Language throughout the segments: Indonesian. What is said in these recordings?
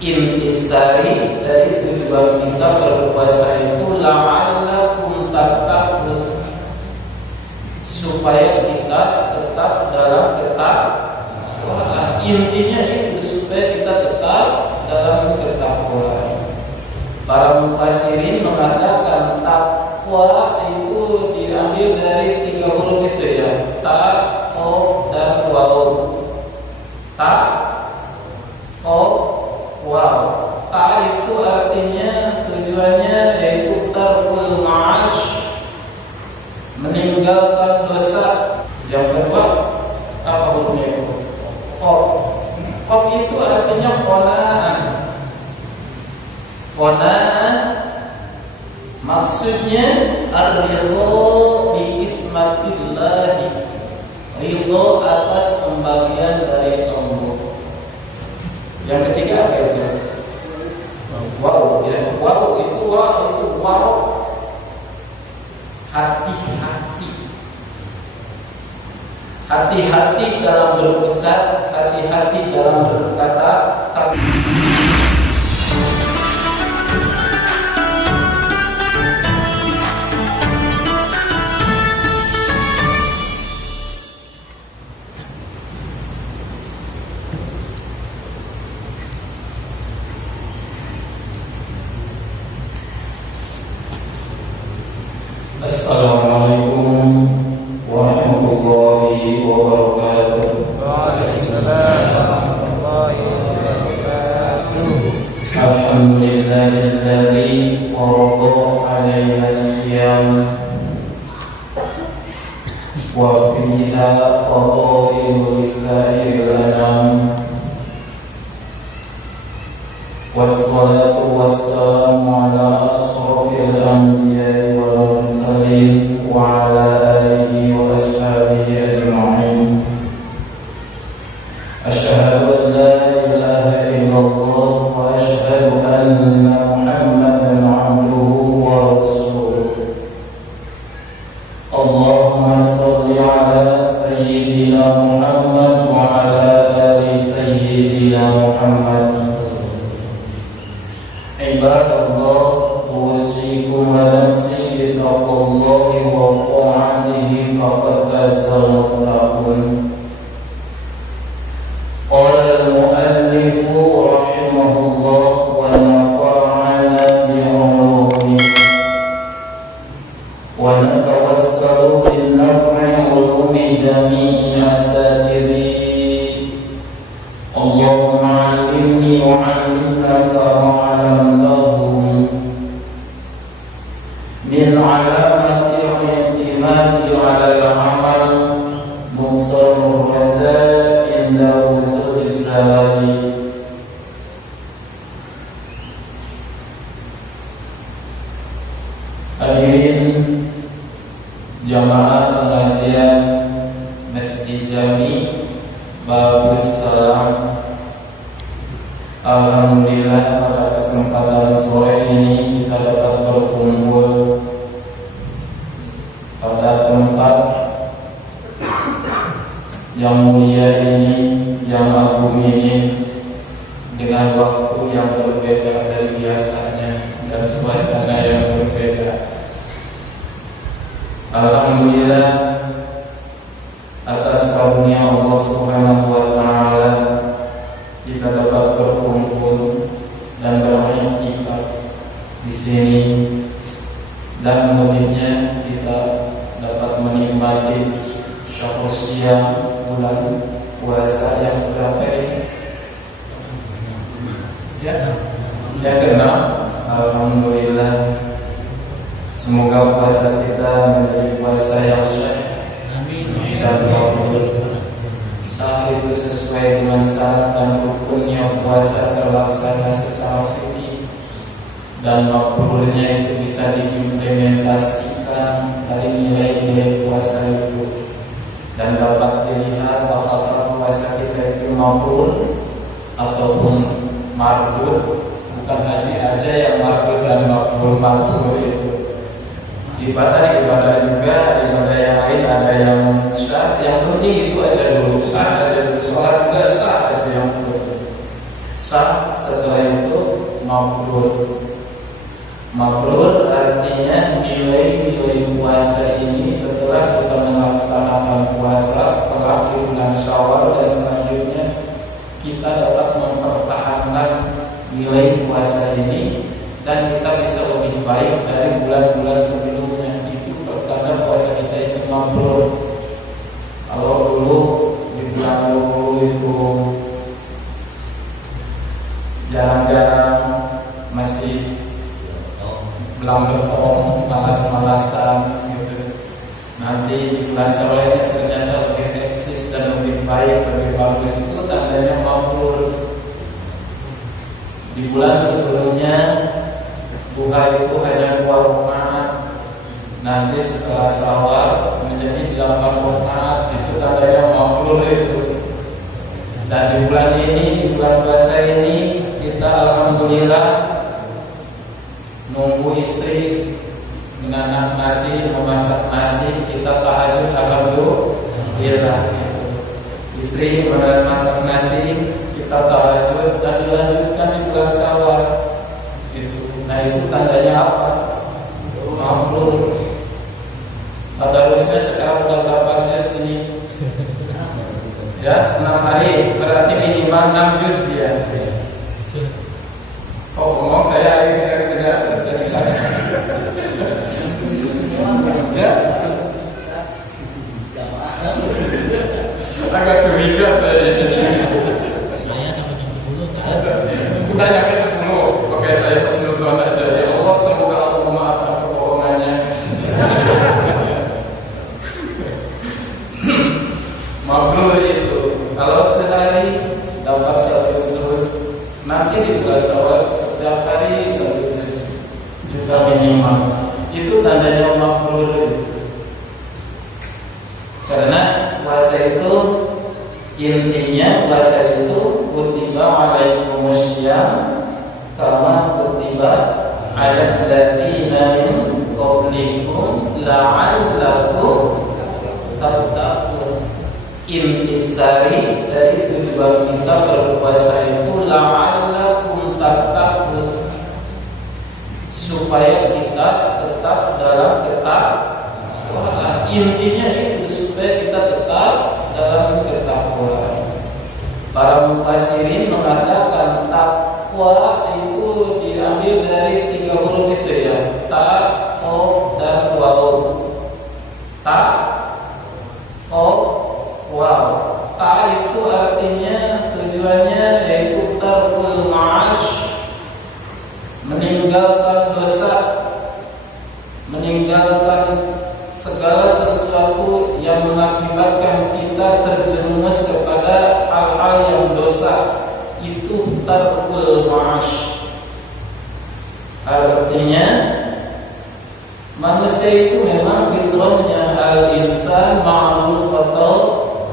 Intisari dari tujuan kita berpuasa itu la'allakum tattaqun, supaya kita tetap dalam ketakwaan. Intinya itu, supaya kita tetap dalam ketakwaan. Para mufassirin mengatakan takwa itu diambil dari 3 huruf itu ya, ta, to, dan waw. Ta, to, waw. Ta itu artinya tujuannya yaitu tarkul ma'ash, meninggalkan dosa. Yang kedua apa hurufnya itu? Qaf. Qaf itu artinya qana'ah. Qana'ah maksudnya ar-ridho bi ismatillahi, ridho atas pembagian dari Allah. Yang ketiga apa itu? Wow, ya. Wow itu hati-hati. Hati-hati dalam berucap, hati-hati dalam berkata. Assalamualaikum warahmatullahi wabarakatuh. Waalaikumsalam warahmatullahi wabarakatuh. Alhamdulillahilladzi farada 'alaina as-siyam wa fiha fadailul lisa'il anam. Wassalatu wassalamu ala ashrafil anbiya'i wal mursalin wa ala alihi wa ashabihi ajma'in. Asyhadu an la ilaha illallah wa asyhadu anna Muhammadan 'abduhu wa rasuluh. Allahumma shalli ala sayyidina Muhammad wa ala ali sayyidina Muhammad. Ibadallah, usikum wa nafsi bittaqwallahi wa ta'atihi faqad fazal muttaqun. Qala al-mu'allif rahimahullah wa nafa'ana bi'ulumihi wa natawassalu bin naf'i ulumi jami'i asatidhi. Allahumma 'allimni wa 'allimna kama 'allamtahum. Min 'alamati i'timadi 'ala al-'amal musalul raja inda usul zalali. Hadirin jamaah pengajian Masjid Jami Babus Salam, alhamdulillah pada kesempatan sore ini kita dapat berkumpul pada tempat yang mulia ini, yang agung ini, dengan waktu yang berbeda dari biasanya dan suasana yang berbeda. Alhamdulillah atas karunia Allah Subhanahu wa taala kita dapat berkumpul dan beriktikaf di sini, dan kemudian kita dapat menikmati syahrul siyam, bulan puasa yang sudah keenam. Alhamdulillah, semoga puasa kita menjadi puasa yang sahih dan makbul. Sah itu sesuai dengan syarat dan rukunnya puasa terlaksana secara fikih, dan makbulnya itu bisa diimplementasikan dari nilai-nilai puasa itu, dan dapat dilihat apakah puasa kita itu makbul ataupun mardud. Bukan haji aja yang mardud dan makbul itu. Ibadah juga, ibadah yang lain ada yang sah, yang penting itu aja dulu sah, ada sholat juga sah, itu yang penting sah setelah itu mabrur. Mabrur artinya nilai-nilai puasa ini setelah kita melaksanakan puasa kelak di bulan Syawal dan selanjutnya kita dapat mempertahankan nilai puasa ini dan kita bisa lebih baik dari bulan-bulan sebelumnya. Itu pertanda puasa kita itu mabrur. Kalau dulu di bulan dulu itu jarang-jarang masih belum malas-malasan gitu. Nanti bulan Syawal ternyata lebih eksis dan lebih baik, lebih bagus, itu tandanya mabrur. Di bulan sebelumnya duha itu hanya 2 rakaat, nanti setelah Syawal menjadi 8 rakaat, itu tandanya mabrur itu. Dan di bulan ini, di bulan puasa ini, kita alhamdulillah nunggu istri menganak nasi, memasak nasi, kita tahajud alhamdulillah. Istri memasak nasi, kita tahajud dan dilanjutkan di bulan Syawal. Nah itu tandanya apa? Mabrur. Tadarusnya sekarang udah berapa juz ini? Ya, 6 hari, berarti minimal 6 juz ya. Oh, ngomong saya tidak kasih saya. Ya. Agak curiga saya ini. Saya sampai jam 10 kan? Udah nyampe 10. Oke, saya husnudzon aja. Ya Allah, semoga Allah memaafkan kebohongannya. Mabrur itu kalau sehari dapat 1 juz, nanti di bulan Syawal setiap hari 1 juta minimal. Itu tandanya mabrur. Karena puasa itu intinya puasa itu kutiba alaikumusyyam kama kutiba ala alladziina min qablikum la'allakum tattaqun. Intisari dari tujuan kita berpuasa itu la'allakum tattaqun, supaya kita tetap dalam ketakwaan. Intinya itu, supaya kita tetap dalam ketakwaan. Para mufassirin mengatakan takwa itu diambil dari 3 huruf itu ya, ta, o, dan waw. Ta, o, waw. Ta itu artinya tujuannya yaitu tarkul ma'ash, meninggalkan dosa, meninggalkan segala sesuatu yang mengakibatkan kita terjerumus kepada hal-hal yang dosa. Itu tarkul ma'ash. Artinya manusia itu memang fitrahnya al-insan ma'lul khata'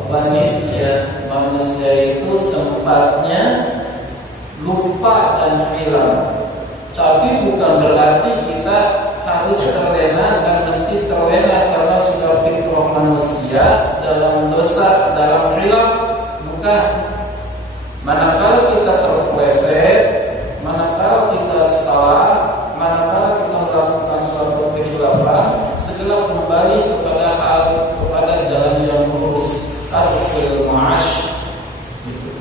wa nisyan. Manusia itu tempatnya lupa dan hilang. Tapi bukan berarti kita harus terlena dan mesti terlena karena sudah fitrah manusia dalam dosa, dalam khilaf. Bukan. Manakala kita terpleset, manakala kita salah, manakala kita melakukan suatu kekhilafan, segera kembali kepada jalan yang lurus, tarkul ma'ash. Gitu.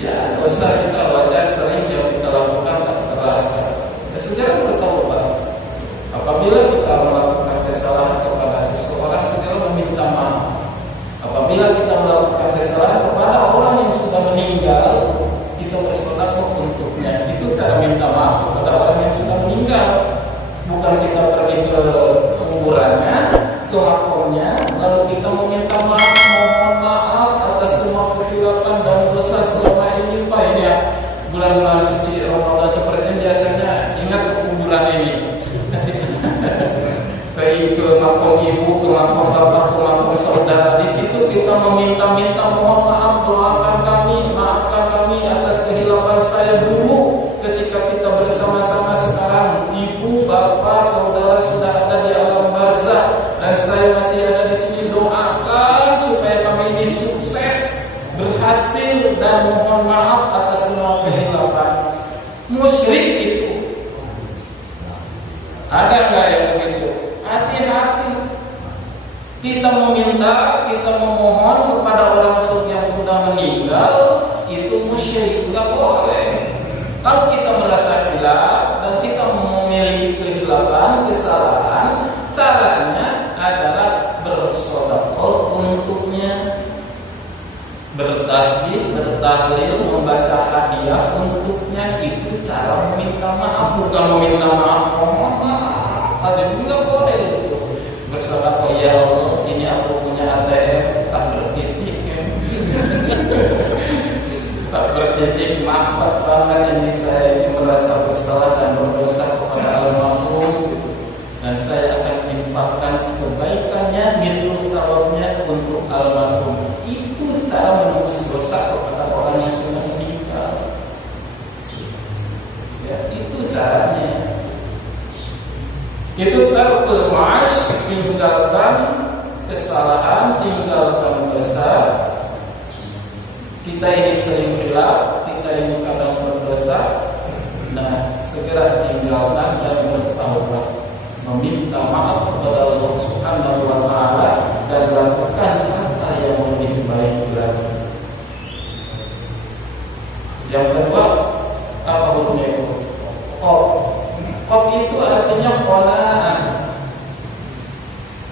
Ya, dosa kita wajar sering yang kita lakukan tak terasa. Ya, segera bertaubat. Apabila kita melakukan kesalahan kepada seseorang, segera meminta maaf. Apabila kita melakukan kesalahan kepada orang yang sudah meninggal, kita bersedekah untuknya. Itu cara minta maaf kepada orang yang sudah meninggal. Bukan kita pergi ke kuburannya, ke makamnya, lalu kita meminta maaf, mohon maaf atas semua kekhilafan dan dosa selama ini, Pak. Ini ya, bulan-bulan suci Ramadan seperti ini biasanya ingat ke kuburan ini. Baik ke makam ibu, ke makam bapak, ke makam saudara. Di situ kita meminta-minta, mohon maaf, doakan kami, maafkan kami atas kekhilafan saya dulu ketika kita bersama-sama. Sekarang ibu, bapak, saudara sudah ada di alam barzakh dan saya masih ada di sini. Doakan supaya kami ini sukses, berhasil, dan mohon maaf atas semua kekhilafan. Musyrik itu. Ada nggak yang begitu? Hati-hati. Kita meminta, kita memohon kepada orang yang sudah meninggal, itu musyrik, nggak boleh. Kalau kita merasa hilaf dan kita memiliki kehilafan, kesalahan, caranya adalah bersedekah untuknya, bertasbih, bertahlil, membaca hadiah untuknya. Itu cara meminta maaf, bukan meminta maaf mohon maaf. Ada nggak boleh itu. Bersedekah, ya Allah, ini aku punya ATM tak bertitik, tak bertitik, mampet banget ini, saya ini merasa bersalah dan berdosa kepada almarhum, dan saya akan infakkan kebaikannya, mitul tawabnya untuk almarhum. Itu cara menembus dosa kepada orang yang sudah meninggal. Ya, itu caranya. Itu tarkul ma'ash, tinggalkan kesalahan, tinggalkan dosa. Kita ini sering hilaf, kita ini kadang berdosa. Nah, segera tinggalkan dan bertaubat, meminta maaf kepada Allah Subhanahu wa taala dan lakukan apa yang lebih baik lagi. Yang kedua, apa hukumnya itu? Qab itu artinya qana'ah.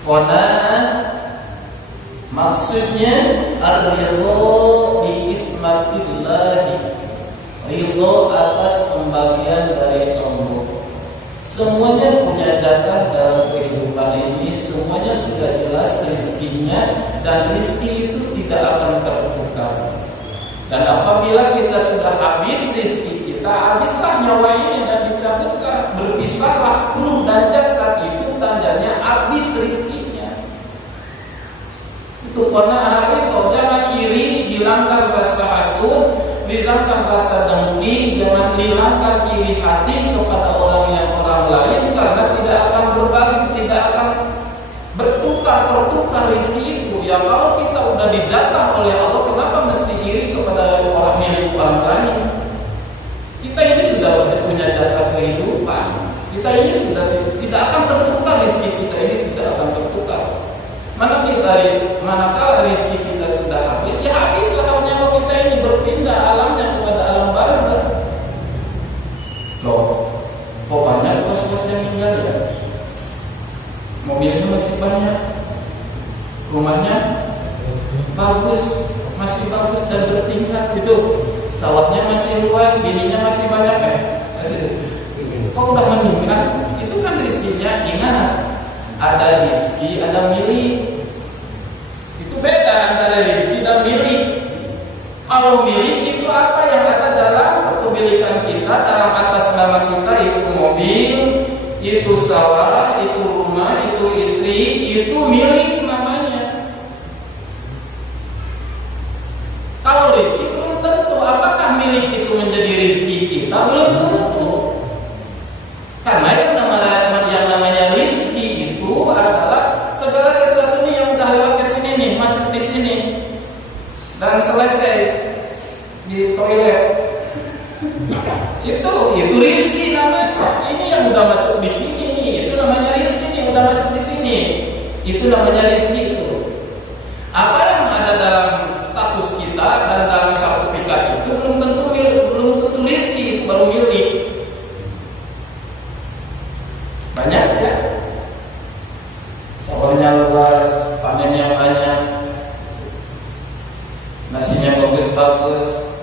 Qana'ah maksudnya ar-ridha bi ismatillah, ridha atas pembagian dari Allah. Semuanya punya jatah dalam kehidupan ini, semuanya sudah jelas rizkinya, dan rizki itu tidak akan tertukar. Dan apabila kita sudah habis rizki kita, habislah nyawa ini dan dicabutlah, berpisahlah ruh dan jasad, itu tandanya habis rizkinya. Itu qanaah itu, jangan iri, hilangkan rasa hasud, hilangkan rasa dengki, jangan hilangkan iri hati kepada orang lain, karena tidak akan berbagi, tidak akan bertukar rezeki itu. Ya kalau kita udah dijatah oleh Allah, kenapa mesti iri kepada orang milik orang lain? Kita ini sudah punya jatah kehidupan. Kita ini sudah tidak akan tertukar, rezeki kita ini tidak akan tertukar. Manakala rezeki kita sudah habis, ya habislah nyawa kita ini, berpindah alamnya kepada alam barzakh. Loh, kok banyak bos-bos yang meninggal ya? Mobilnya masih banyak, rumahnya bagus, masih bagus dan bertingkat gitu, sawahnya masih luas, bininya masih banyak kok udah meninggal? Itu kan rezekinya. Ingat, ada rezeki, ada milik. Itu beda antara rezeki dan milik. Kalau milik itu apa yang ada dalam kepemilikan kita, dalam atas nama kita, itu mobil, itu sawah, itu rumah, itu istri, itu milik namanya. Kalau rezeki belum tentu. Apakah milik itu menjadi rezeki kita? Belum tentu. Karena yang namanya rezeki itu adalah segala sesuatu nih yang udah lewat ke sini nih, masuk di sini dan selesai di toilet. Itu rezeki namanya. Ini yang udah masuk di sini nih, itu namanya rezeki nih, udah masuk di sini. Itu namanya rezeki itu. Apa yang ada dalam status kita dan dalam sertifikat itu belum tentu rezeki, itu baru milik. Banyak ya, sawahnya luas, panennya banyak, nasinya bagus-bagus.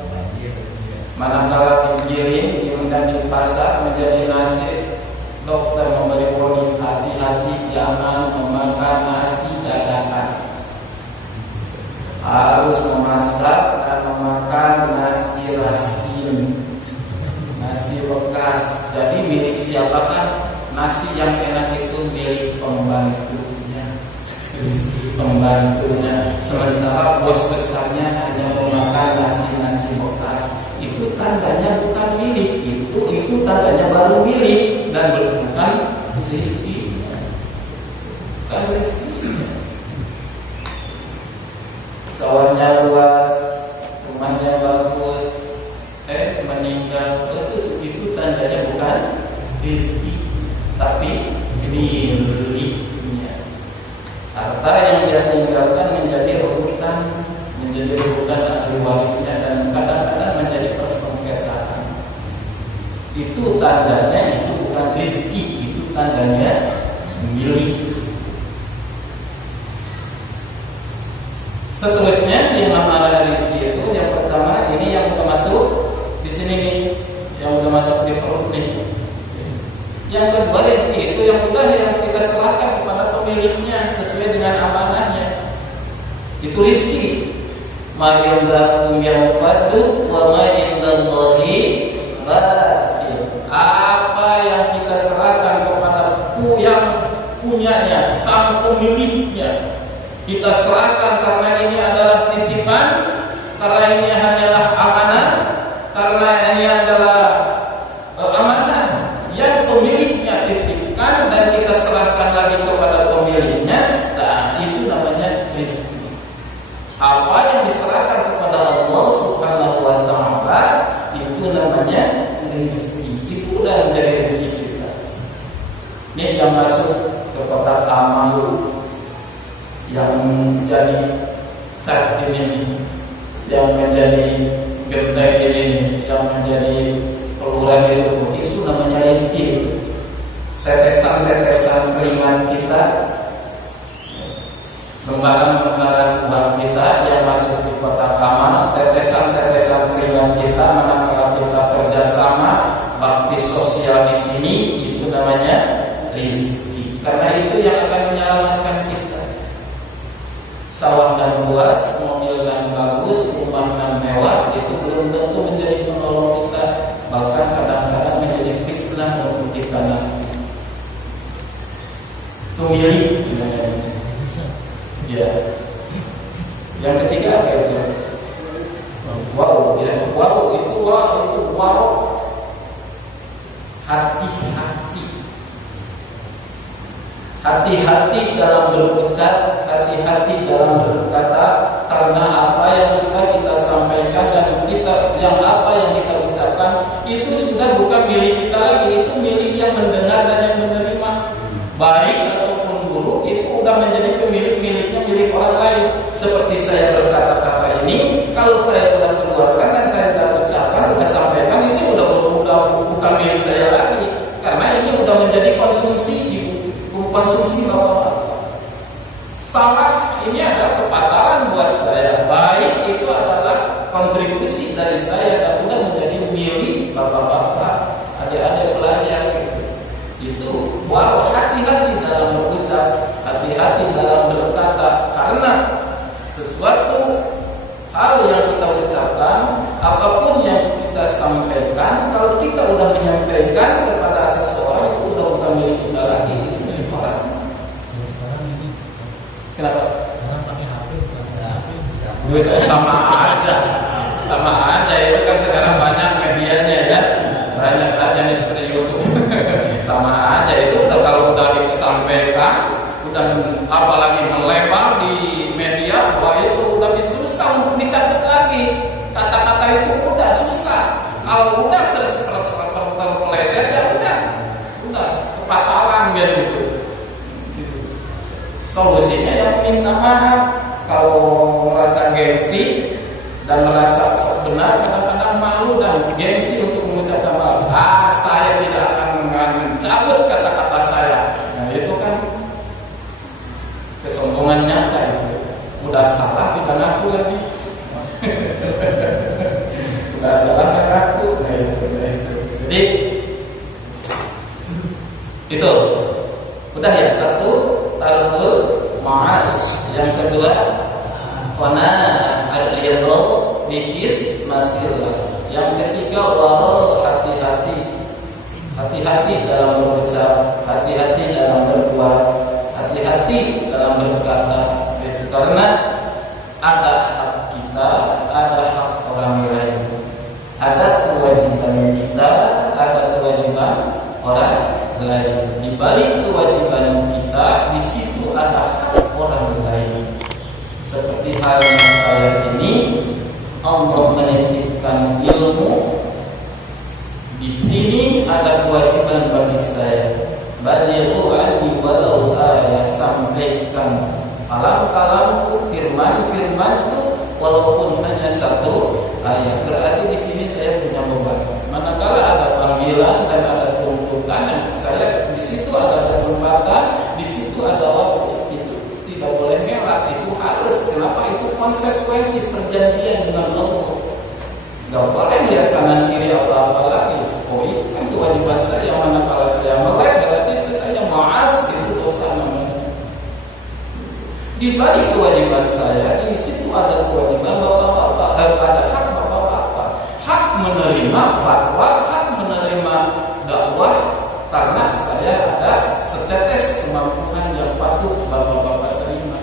Manakala digiring, diundang di pasar menjadi nasi, dokter memberi warning, hati-hati jangan memakan nasi dadakan. Harus memasak dan memakan nasi raskin, nasi bekas. Jadi milik siapakah? Nasi yang enak itu milik pembantunya, rezeki pembantunya. Sementara bos besarnya hanya memakan nasi bekas. Itu tandanya bukan milik, itu tandanya baru milik dan bukan rezeki. Bukan rezeki. Sawahnya luas, rumahnya bagus, meninggal, itu rezeki, tapi miliknya. Harta yang dia tinggalkan menjadi rebutan ahli warisnya dan kadang-kadang menjadi persengketaan. Itu tandanya itu bukan rezeki, itu tandanya milik. Seterusnya yang namanya rezeki itu yang pertama ini yang udah masuk di sini nih, yang udah masuk di perut nih. Yang kedua rezeki itu yang kita serahkan kepada pemiliknya sesuai dengan amanahnya. Itu rezeki. Ma indakum yanfadu wa ma indallahi baqi. Apa yang kita serahkan kepada yang punyanya, sang pemiliknya, kita serahkan karena ini adalah titipan, karena ini hanyalah amanah, karena ini adalah amanah yang pemiliknya titipkan dan kita serahkan lagi kepada pemiliknya. Nah, itu namanya rezeki. Apa yang diserahkan kepada Allah Subhanahu wa taala itu namanya rezeki. Itu udah menjadi rezeki kita. Ini yang masuk ke kotak amal, yang menjadi cat ini, yang menjadi genteng ini, yang menjadi peluran itu namanya rezeki. Tetesan-tetesan keringat kita, lembaran-lembaran uang kita yang masuk di kotak amal, tetesan-tetesan keringat kita manakala kita kerjasama bakti sosial di sini, itu namanya rezeki. Karena itu yang akan menyelamatkan kita. Sawah dan luas, mobil dan bagus, rumah dan mewah, itu belum tentu menjadi penolong kita, bahkan kadang-kadang menjadi fitnah untuk kita nanti. Itu milik. Ya. Yang ketiga apa itu? Wow, ya. Wow itu hati-hati. Hati-hati dalam berucap, hati-hati dalam berkata, karena apa yang sudah kita sampaikan dan apa yang kita ucapkan itu sudah bukan milik kita lagi, itu milik yang mendengar dan yang menerima. Baik ataupun buruk itu udah menjadi milik orang lain. Seperti saya berkata-kata ini, kalau saya sudah keluarkan dan saya sudah ucapkan, sudah sampaikan, ini udah bukan milik saya lagi, karena ini udah menjadi konsumsi Bapak. Salah ini adalah kepataran buat saya, baik itu adalah kontribusi dari saya dan sudah menjadi milik Bapak-bapak, adik-adik pelajar itu. Walau hati-hati dalam berucap, hati-hati dalam berkata, karena sesuatu hal yang kita ucapkan, apapun yang kita sampaikan, kalau kita sudah menyampaikan kepada seseorang, itu sudah bukan milik kita lagi, itu milik orang. Kenapa? Sekarang pakai HP, bukan ada HP. Itu sama aja itu kan sekarang banyak medianya ya, banyak medianya seperti YouTube. Sama aja itu udah, kalau udah disampaikan, udah apalagi melebar di media, wah itu udah susah untuk dicatat lagi. Kata-kata itu udah susah. Kalau udah terpeleset ya udah kepatalan gitu. Solusinya yang minta maaf. Kalau merasa gengsi dan merasa benar, kadang-kadang malu dan gengsi untuk mengucapkan maaf. Saya tidak akan mencabut kata-kata saya. Nah itu kan kesombongan nyata itu. Udah salah kita ngaku lagi. Udah salah kita ngaku. Nah itu. Jadi itu udah ya, satu tarkul ma'as, yang kedua qana'ah al-ridha bikis matillah, yang ketiga waro hati-hati dalam berucap, hati-hati dalam berbuat, hati-hati dalam berkata. Itu karena ada hak kita, ada hak orang lain, ada kewajiban kita, ada kewajiban orang lain. Di balik kewajiban kita, di situ ada hak orang lain. Seperti halnya saya ini, Allah menitipkan ilmu Di sini ada kewajiban bagi saya. Balighu anni walau ayat, sampaikan kalam-kalamku, firman-firmanku, walaupun hanya satu ayat. Berarti di sini saya punya beban. Manakala ada panggilan dan ada tuntutan, saya di situ ada kesempatan, di situ ada waktu, itu tidak boleh ngelak, itu harus. Kenapa? Itu konsekuensi perjanjian dengan Allah. Gak boleh lihat kanan kiri apa-apa lagi. Oh, itu kan kewajiban saya. Manakala saya meles, berarti itu saya maas, itu dosa namanya. Di balik kewajiban saya, di situ ada kewajiban bapak-bapak, ada hak bapak-bapak, hak menerima fatwa, hak menerima dakwah, karena saya ada setetes kemampuan yang patut bapak-bapak terima.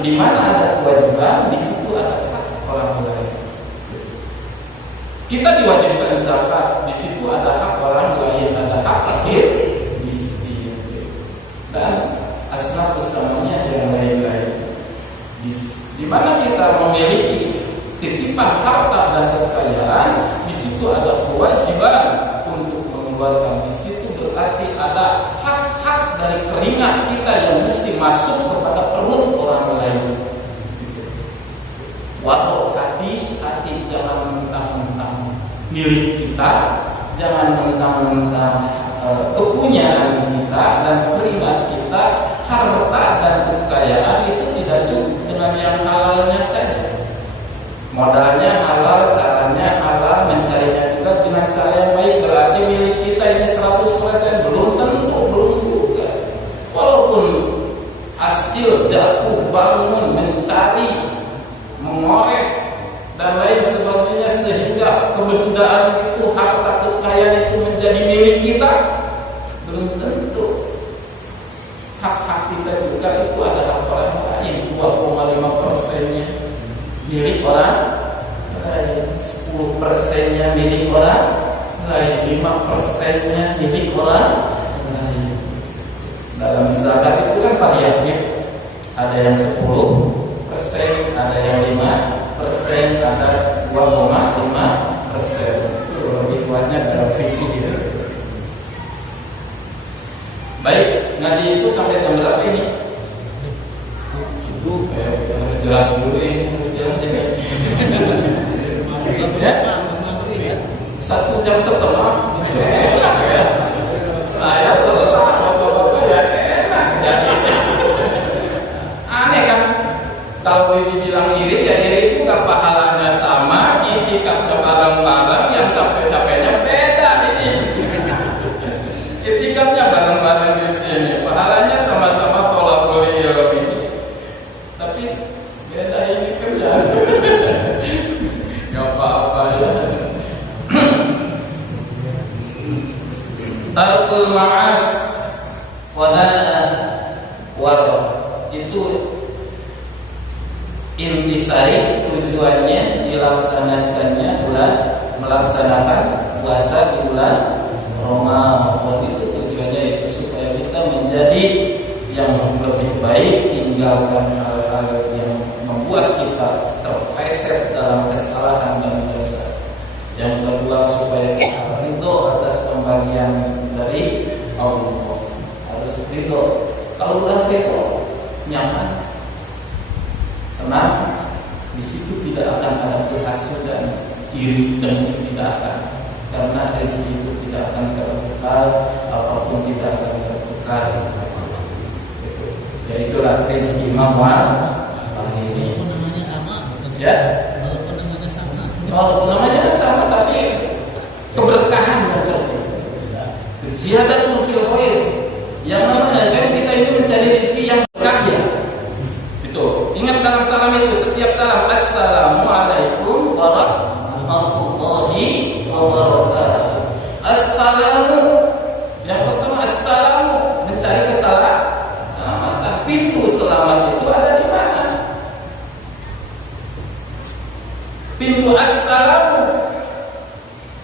Di mana ada kewajiban, di situ ada hak orang lain. Kita diwajibkan zakat, di situ ada hak orang lain, ada hak fakir miskin, dan asnafus namanya yang lain-lain. Di mana kita memiliki titipan harta dan kekayaan, di situ ada kewajiban untuk mengeluarkan. Di situ berarti ada hak-hak dari keringat kita yang mesti masuk kepada perut orang lain. Walau hati jangan mentang-mentang milik kita, jangan mentang-mentang kepunyaan kita dan keringat kita, harta dan kekayaan itu tidak cukup dengan yang halalnya saja. Modalnya halal, caranya halal, mencarinya juga dengan cara yang baik. Berarti milik kita ini 100%, belum tentu, belum juga. Walaupun hasil jatuh bangun, mencari, mengorek dan lain sebagainya, sehingga kebudayaan itu, harta kekayaan itu menjadi milik kita, belum tentu. Hak-hak kita juga itu ada hak orang lain. 2,5%-nya milik orang lain, 10%-nya milik orang lain, 5%-nya milik orang lain. Dalam zakat itu kan variatif, ada yang 10%, ada yang 5%, ada 2,5%. Itu lebih luasnya dalam fikih gitu. Baik, ngaji itu sampai jam berapa ini? Harus jelas dulu ini, harus jelas ini. Ya? 1 jam setengah. Ya. Saya telah bapak-bapak ya enak. Ya, aneh kan? Kalau dibilang iri, ya iri itu kan pahalanya sama, itikafnya bareng-bareng, yang capek-capeknya beda ini. Itikafnya bareng-bareng di sini, pahalanya sama-sama tolakul ilm ini. Tapi beda ini kerja. Gak apa-apa ya. Tarkul ma'as itu intisari, tujuannya dilaksanakannya melaksanakan puasa di bulan Ramadan. Itu tujuannya itu supaya kita menjadi yang lebih baik, tinggalkan hal-hal yang membuat kita terpleset dalam kesalahan dan dosa. Yang kedua, supaya kita ridho atas pembagian dari Allah. Harus ridho. Kalau udah ridho, nyaman, tenang, di situ tidak akan ada kehasudan, iri dengki tidak akan, karena rezeki itu tidak akan tertukar, apapun tidak akan tertukar. Ya itulah rezeki mawar ini. Namanya sama, ya. Kalau namanya sama, tapi keberkahan yang berbeda. Ziyadatul fil khair. Yang namanya kan kita ini mencari rezeki yang berkah ya. Itu. Ingat dalam salam itu, setiap salam assalamualaikum warahmatullahi wabarakatuh. Assalamu, yang pertama assalamu, mencari keselamatan. Pintu selamat itu ada di mana? Pintu assalamu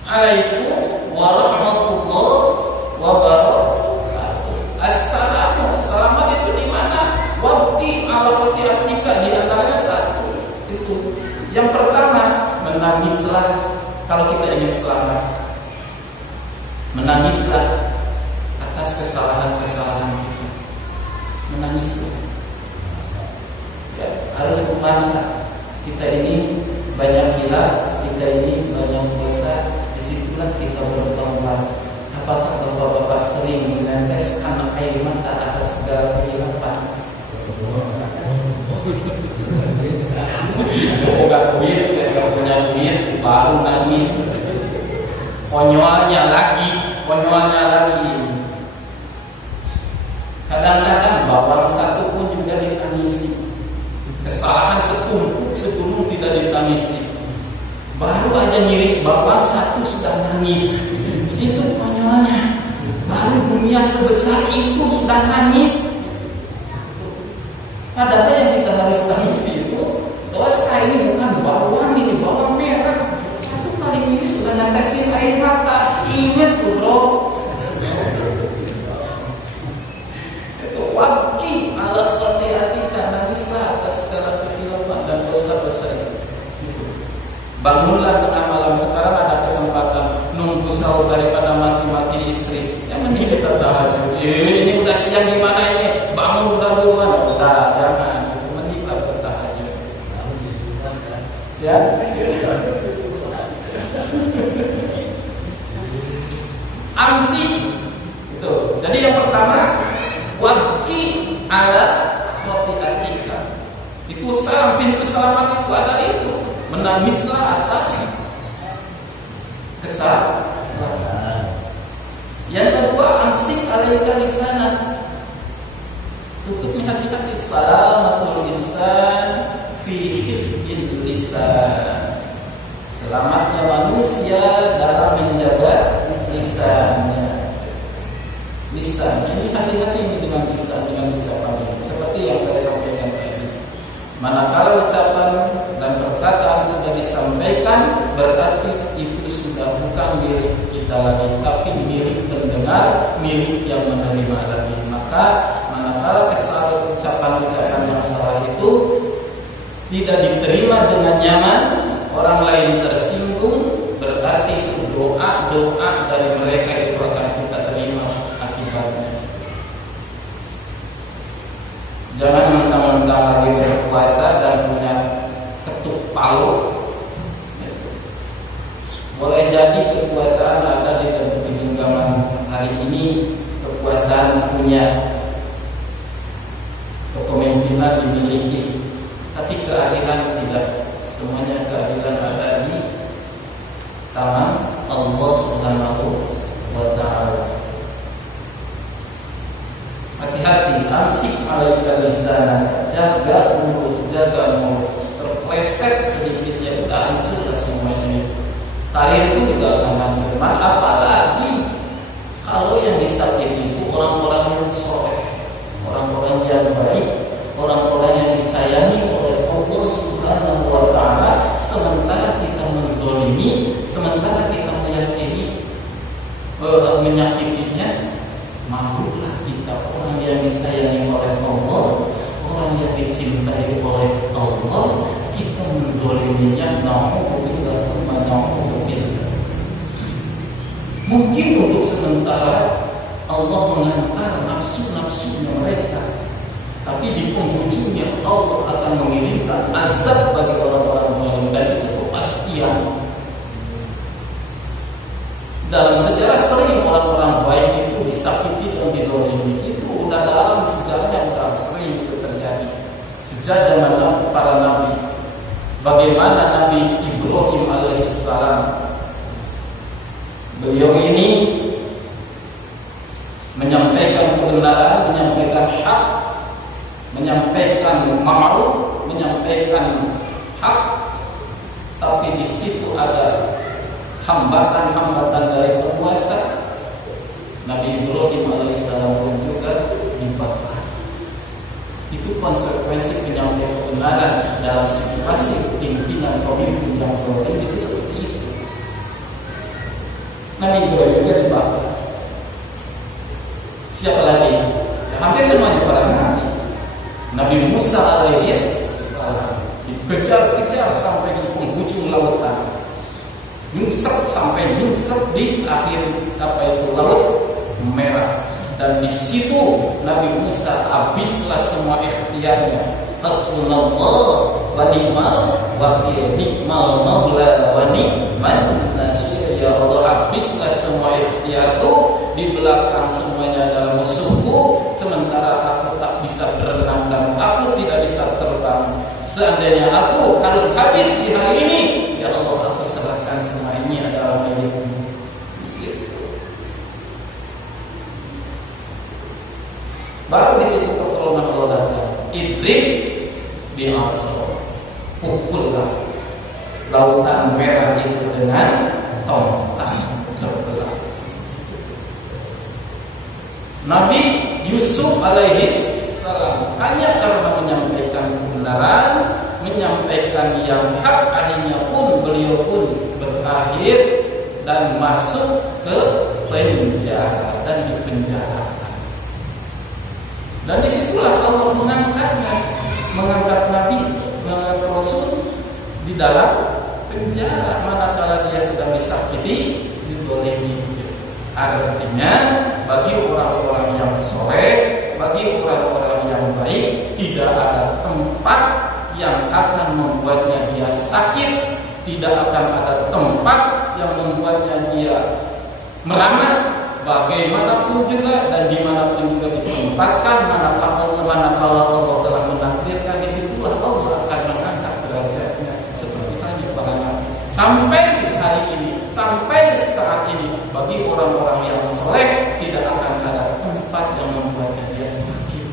alaikum warahmatullahi wabarakatuh. Assalamu, selamat itu di mana? Wabti ala khotiratika, di antaranya satu. Itu. Yang pertama, menangislah kalau kita ingin selamat. Menangislah atas kesalahan-kesalahan kita. Menangislah. Ya, harus puasa. Kita ini banyak hilaf, kita ini banyak dosa. Disitulah kita bertobat. Apakah bapak-bapak sering meneteskan air mata atas segala kehilapan? Bukan duit, kalau punya duit baru nangis. Konyolnya lagi. Kadang-kadang bawang satu pun juga ditangisi. Kesalahan segunung tidak ditangisi. Baru aja nyiris bawang satu sudah nangis. Itu konyolnya. Baru dunia sebesar itu sudah nangis. Padahal yang kita harus tangisi itu dosa ini bukan bawang, ini bawang merah. Satu kali ini sudah netesin air mata. Ingat tuh bro. Itu wabki ala khati'atika, nangislah atas segala kehilapan dan dosa-dosa itu. Bangunlah tengah malam. Sekarang ada kesempatan. Nunggu sahur daripada mati-mati istri. Yang mending kita tahajud. Ini udah siang gimana ini? Bangun udah duluan. Udah jangan. Mendinglah bertahajud. Ya. Amsi. Itu. Jadi yang pertama, wabki ala khati'atika. Itu pintu selamat itu ada itu. Menangislah atas kesalahan. Yang kedua, amsik alaika lisanah. Tutupnya hati-hati. Salamatul insan fi hifdil lisan. Selamatnya manusia dalam menjaga lisannya. Lisan, ini hati-hati ini dengan lisan, dengan ucapan ini. Seperti yang saya sampaikan tadi. Manakala ucapan dan perkataan sudah disampaikan, berarti itu sudah bukan milik kita lagi, tapi milik pendengar, milik yang menerima lagi. Maka manakala kesalahan ucapan-ucapan yang salah itu tidak diterima dengan nyaman, orang lain tersinggung, berarti itu doa-doa dari mereka itu akan kita terima akibatnya. Jangan mentang-mentang lagi berpuasa dan punya ketuk palu. Boleh jadi kekuasaan ada di genggaman hari ini, kekuasaan punya, kepemimpinan dimiliki, tapi keadilan tidak. Semuanya keadilan ada di tangan Allah Subhanahu wa Ta'ala. Hati-hati, amsik alaika lisanaka, jaga mulut, jaga mulut. Terpleset sedikit ya udah hancur lah semuanya. Tarir itu juga akan hancur. Apalagi kalau yang disakiti itu orang-orang yang soleh, orang-orang yang baik, orang-orang yang disayangi oleh Allah Subhanahu wa Ta'ala. Sementara kita menzolimi, sementara kita menyakitinya, malulah kita orang yang disayangi oleh Allah, orang yang dicintai oleh Allah, kita menzoliminya. Na'udzubillah. Mungkin untuk sementara Allah mengantar nafsu-nafsunya mereka, tapi di penghujungnya Allah akan mengirimkan azab bagi orang-orang zalim, dan itu kepastian. Dalam sejarah sering orang-orang baik itu disakiti dan didolimi. Itu udah dalam sejarahnya, udah sering itu terjadi sejak zaman para nabi. Bagaimana Nabi Ibrahim alaihissalam, beliau ini menyampaikan kebenaran, menyampaikan hak, menyampaikan ma'ruf, menyampaikan hak, tapi di situ ada hambatan-hambatan dari penguasa. Nabi Ibrahim alaihissalam pun juga dibakar. Itu konsekuensi penyampaian kebenaran dalam situasi pimpinan pemimpin yang zalim itu seperti itu. Nabi Ibrahim juga dibakar. Siapa lagi? Ya, hampir semuanya para nabi. Nabi Musa alaihissalam dikejar-kejar sampai di penghujung lautan. Nyungsrep sampai nyungsrep di akhir Laut Merah. Dan di situ Nabi Musa habislah semua ikhtiarnya. Hasbunallah wa ni'mal wakil, ni'mal maula wa ni'man nasir. Ya Allah, habislah semua ikhtiarku, di belakang semuanya adalah musuhku, sementara aku tak bisa berenang dan aku tidak bisa terbang. Seandainya aku harus habis di hari ini, ya Allah, aku serahkan semua ini adalah milikmu. Baru di situ pertolongan Allah datang. Idrib bi'asar, pukullah lautan merah itu dengan tongkat, terbelah. Nabi Yusuf alaihi salam hanya karena menyampaikan kebenaran, menyampaikan yang hak, akhirnya pun beliau pun berakhir dan masuk ke penjara dan dipenjarakan. Dan disitulah Allah mengangkat Nabi, mengangkat Rasul di dalam penjara, manakala dia sedang disakiti, didolimi. Artinya bagi orang-orang yang soleh, bagi orang-orang yang baik, tidak ada tempat yang akan membuatnya dia sakit, tidak akan ada tempat yang membuatnya dia merana. Bagaimanapun juga dan dimanapun juga ditempatkan, manakala Allah telah menakdirkan, disitulah Allah akan mengangkat derajatnya seperti halnya para nabi. Sampai hari ini, sampai saat ini, bagi orang-orang yang soleh tidak akan ada tempat yang membuatnya dia sakit.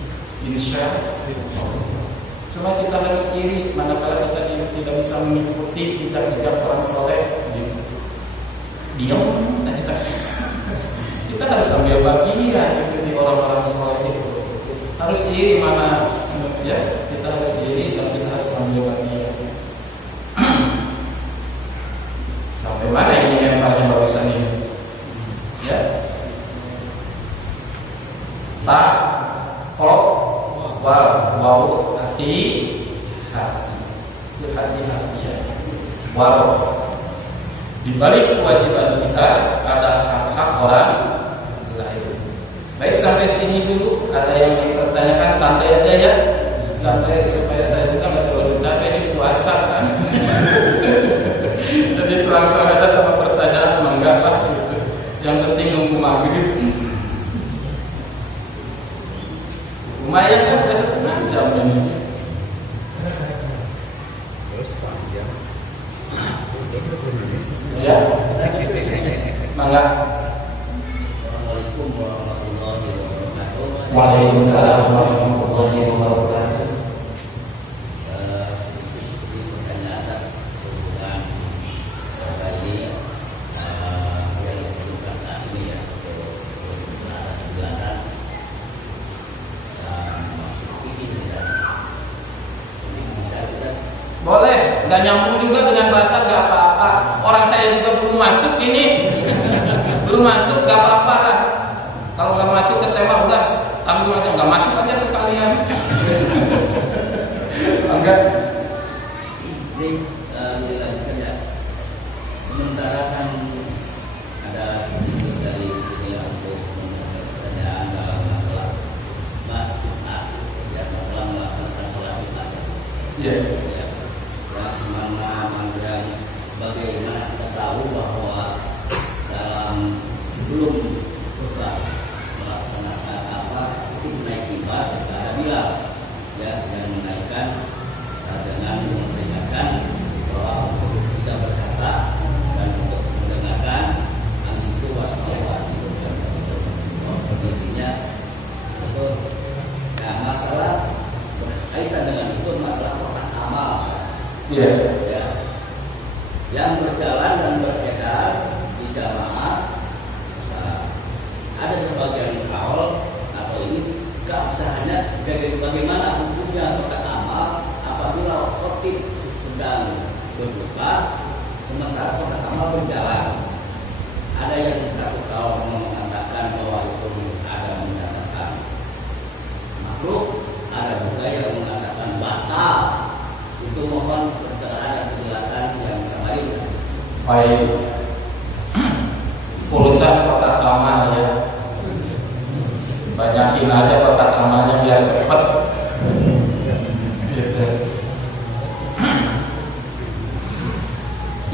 Insya Allah. Cuma kita harus iri manakala kita tidak bisa mengikuti jejak-jejak orang soleh. Diam aja. Kita harus ambil bagian di orang-orang soleh itu. Harus iri mana, ya? Kita harus iri, tapi kita harus ambil bagian. Sampai mana ini lemparnya barusan ini? Ya. Tak, kok, wal, wau, hati, hati-hati ya. Wal. Di balik kewajiban kita ada hak-hak orang lain. Baik, sampai sini dulu. Ada yang dipertanyakan, santai aja ya. Santai supaya saya juga nggak terlalu capek, ini puasa kan. Jadi selang-selang aja sama pertanyaan, enggak lah gitu. Yang penting nunggu maghrib. Lumayan kan, udah setengah jam ini. Ya, mangga. Assalamualaikum warahmatullahi wabarakatuh. Waalaikumsalam warahmatullahi wabarakatuh. Ini pertanyaan hubungan dari yang dibutuhkan saat ini ya, penjelasan ini bisa kita. Boleh, nggak nyambung juga dengan bahasa nggak apa-apa. Orang saya juga belum masuk ini, belum masuk nggak apa-apa lah. Kalau nggak masuk ke tema udah tanggung aja, nggak masuk aja sekalian. Enggak. Ini dilanjutkan ya. Sementara kan ada dari sini untuk pertanyaan dalam masalah ya, masalah melaksanakan sholat Jumat. Iya. Dan sebagaimana kita tahu bahwa dalam sebelum khutbah melaksanakan menaiki bas ada Bilal ya, yang menaikkan dengan memperingatkan bahwa untuk tidak berkata dan untuk mendengarkan ansitu wassalam intinya itu. Nah, masalah berkaitan dengan itu masalah kotak amal. Iya. Ya, yang berjalan dan beredar di jamaah, ada sebagian kaul atau ini keabsahannya bagaimana hukumnya kotak amal apabila khotib sedang berbuka sementara kotak amal berjalan. Ada yang satu kaul mengatakan bahwa itu ada mencatatkan makruh, ada juga yang mengatakan batal. Itu mohon pencerahan dan penjelasan yang terbaik. Baik. urusan kotak amal ya. Banyakin aja kotak amalnya biar cepet. Gitu.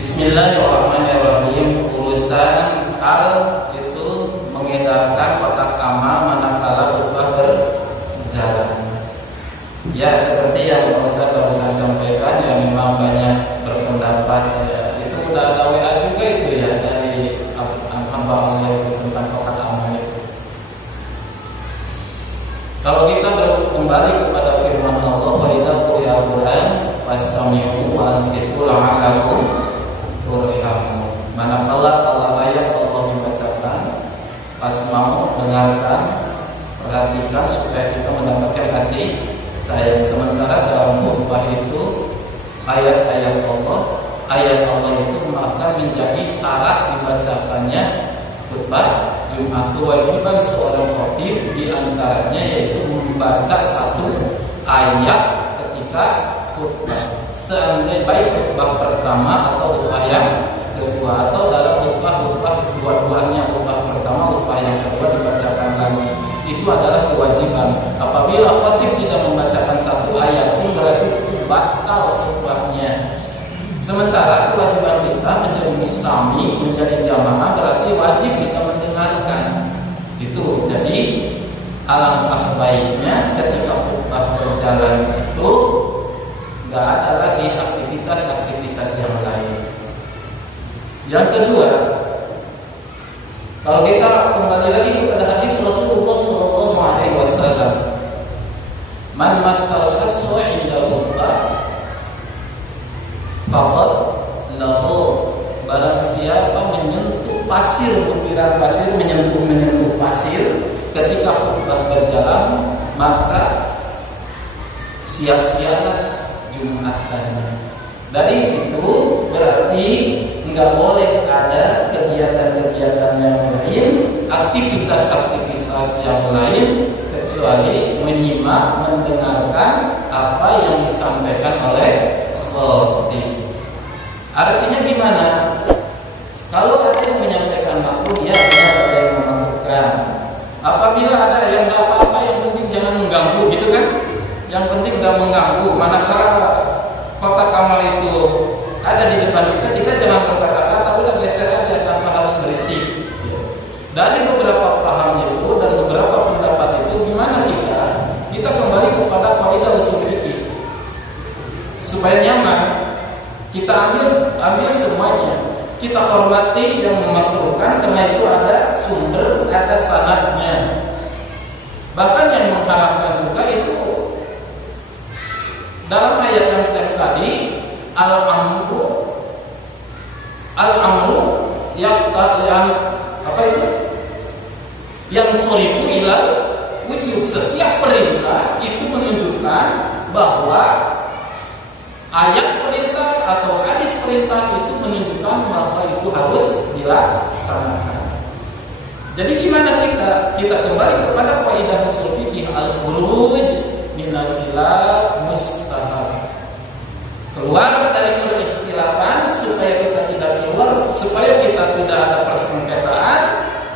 Bismillahirrahmanirrahim. Urusan hal itu mengedarkan kotak amal manakala khutbah berjalan. Ya seperti yang Ustaz barusan sampaikan, yang memang banyak berpendapat ya, itu udah ada WA juga itu ya dari hamba Allah itu tentang kotak amal itu. Kalau kita kembali kepada firman Allah, wa idza quri'al Qur'an fastami'u wa ansitu la'allakum turhamun. Manakala ayat Allah dibacakan, fasma'u, dengarkan, perhatikan supaya kita mendapatkan kasih sayang. Sementara dalam khutbah itu ayat-ayat Allah itu akan menjadi syarat dibacakannya khutbah Jumat. Kewajiban seorang khatib diantaranya yaitu membaca satu ayat ketika khutbah. Seandainya baik khutbah pertama atau khutbah yang kedua, atau dalam khutbah dua-duanya, khutbah pertama, khutbah yang kedua dibacakan lagi. Itu adalah kewajiban. Apabila khatib tidak membacakan satu ayat pun berarti batal khutbahnya. Sementara kewajiban kita menjadi muslimi, menjadi jamaah, berarti wajib kita mendengarkan. Itu jadi alangkah baiknya ketika khutbah berjalan itu nggak ada lagi aktivitas yang lain. Yang kedua, kalau kita kembali lagi kepada hadis Rasulullah SAW, man massal khaswa inda khutbah faqad lahu, barang siapa menyentuh pasir, butiran pasir, menyentuh pasir ketika khutbah berjalan, maka sia-sialah Jumatannya. Dari situ berarti nggak boleh ada kegiatan-kegiatan yang lain, aktivitas yang lain kecuali menyimak, mendengarkan apa yang disampaikan oleh khatib. Artinya gimana? Kalau ada yang menyampaikan makruh, ya ada yang memakruhkan. Apabila ada yang nggak apa-apa, yang penting jangan mengganggu, gitu kan? Yang penting nggak mengganggu. Manakala kotak amal itu ada di depan kita jangan berkata-kata, udah geser aja tanpa harus berisik. Dari beberapa paham itu dan beberapa pendapat itu, gimana kita kembali kepada kaidah usul fikih supaya nyaman. Kita ambil semuanya, kita hormati yang memakruhkan karena itu ada sumber, ada sanadnya. Bahkan yang mengharapkan juga itu dalam ayat yang tadi, al-amru yang apa itu? Yang sorifu ilal wujub. Setiap perintah itu menunjukkan bahwa ayat perintah atau hadis perintah itu menunjukkan bahwa itu harus dilaksanakan. Jadi gimana kita kembali kepada kaidah usul fikih, al-khuruj minal khilaf mustahab. Keluar dari perikhtilafan supaya kita tidak keluar, supaya kita tidak ada persengketaan,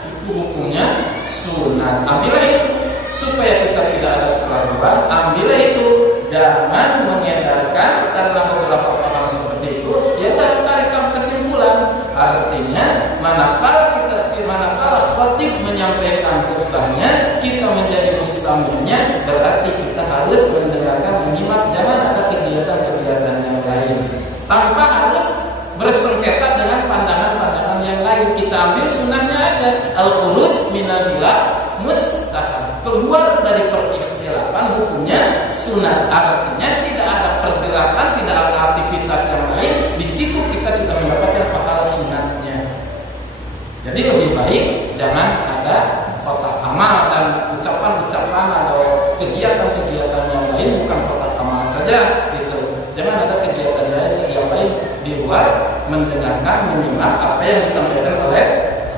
itu hukumnya sunat. Ambillah itu supaya kita tidak ada keraguan. Ambillah itu, jangan mengedarkan karena beberapa orang seperti itu. Ya tarikkan kesimpulan. Artinya manakala khatib menyampaikan khutbahnya, kita menjadi muslimnya, berarti kita harus mendengarkan, menyimak. Jangan ada kegiatan-kegiatan yang lain tanpa harus bersengketa dengan pandangan-pandangan yang lain. Kita ambil sunnahnya aja, al-khuruj minal khilaf mustahab. Keluar dari perikhtilafan hukumnya sunat. Artinya tidak ada pergerakan, tidak ada aktivitas yang lain. Di situ kita sudah mendapatkan pahala sunatnya. Jadi lebih baik jangan ada kotak amal dan ucapan-ucapan atau kegiatan-kegiatan yang lain, bukan kotak amal saja gitu. Jangan ada kegiatan yang lain di luar mendengarkan, menyimak apa yang disampaikan oleh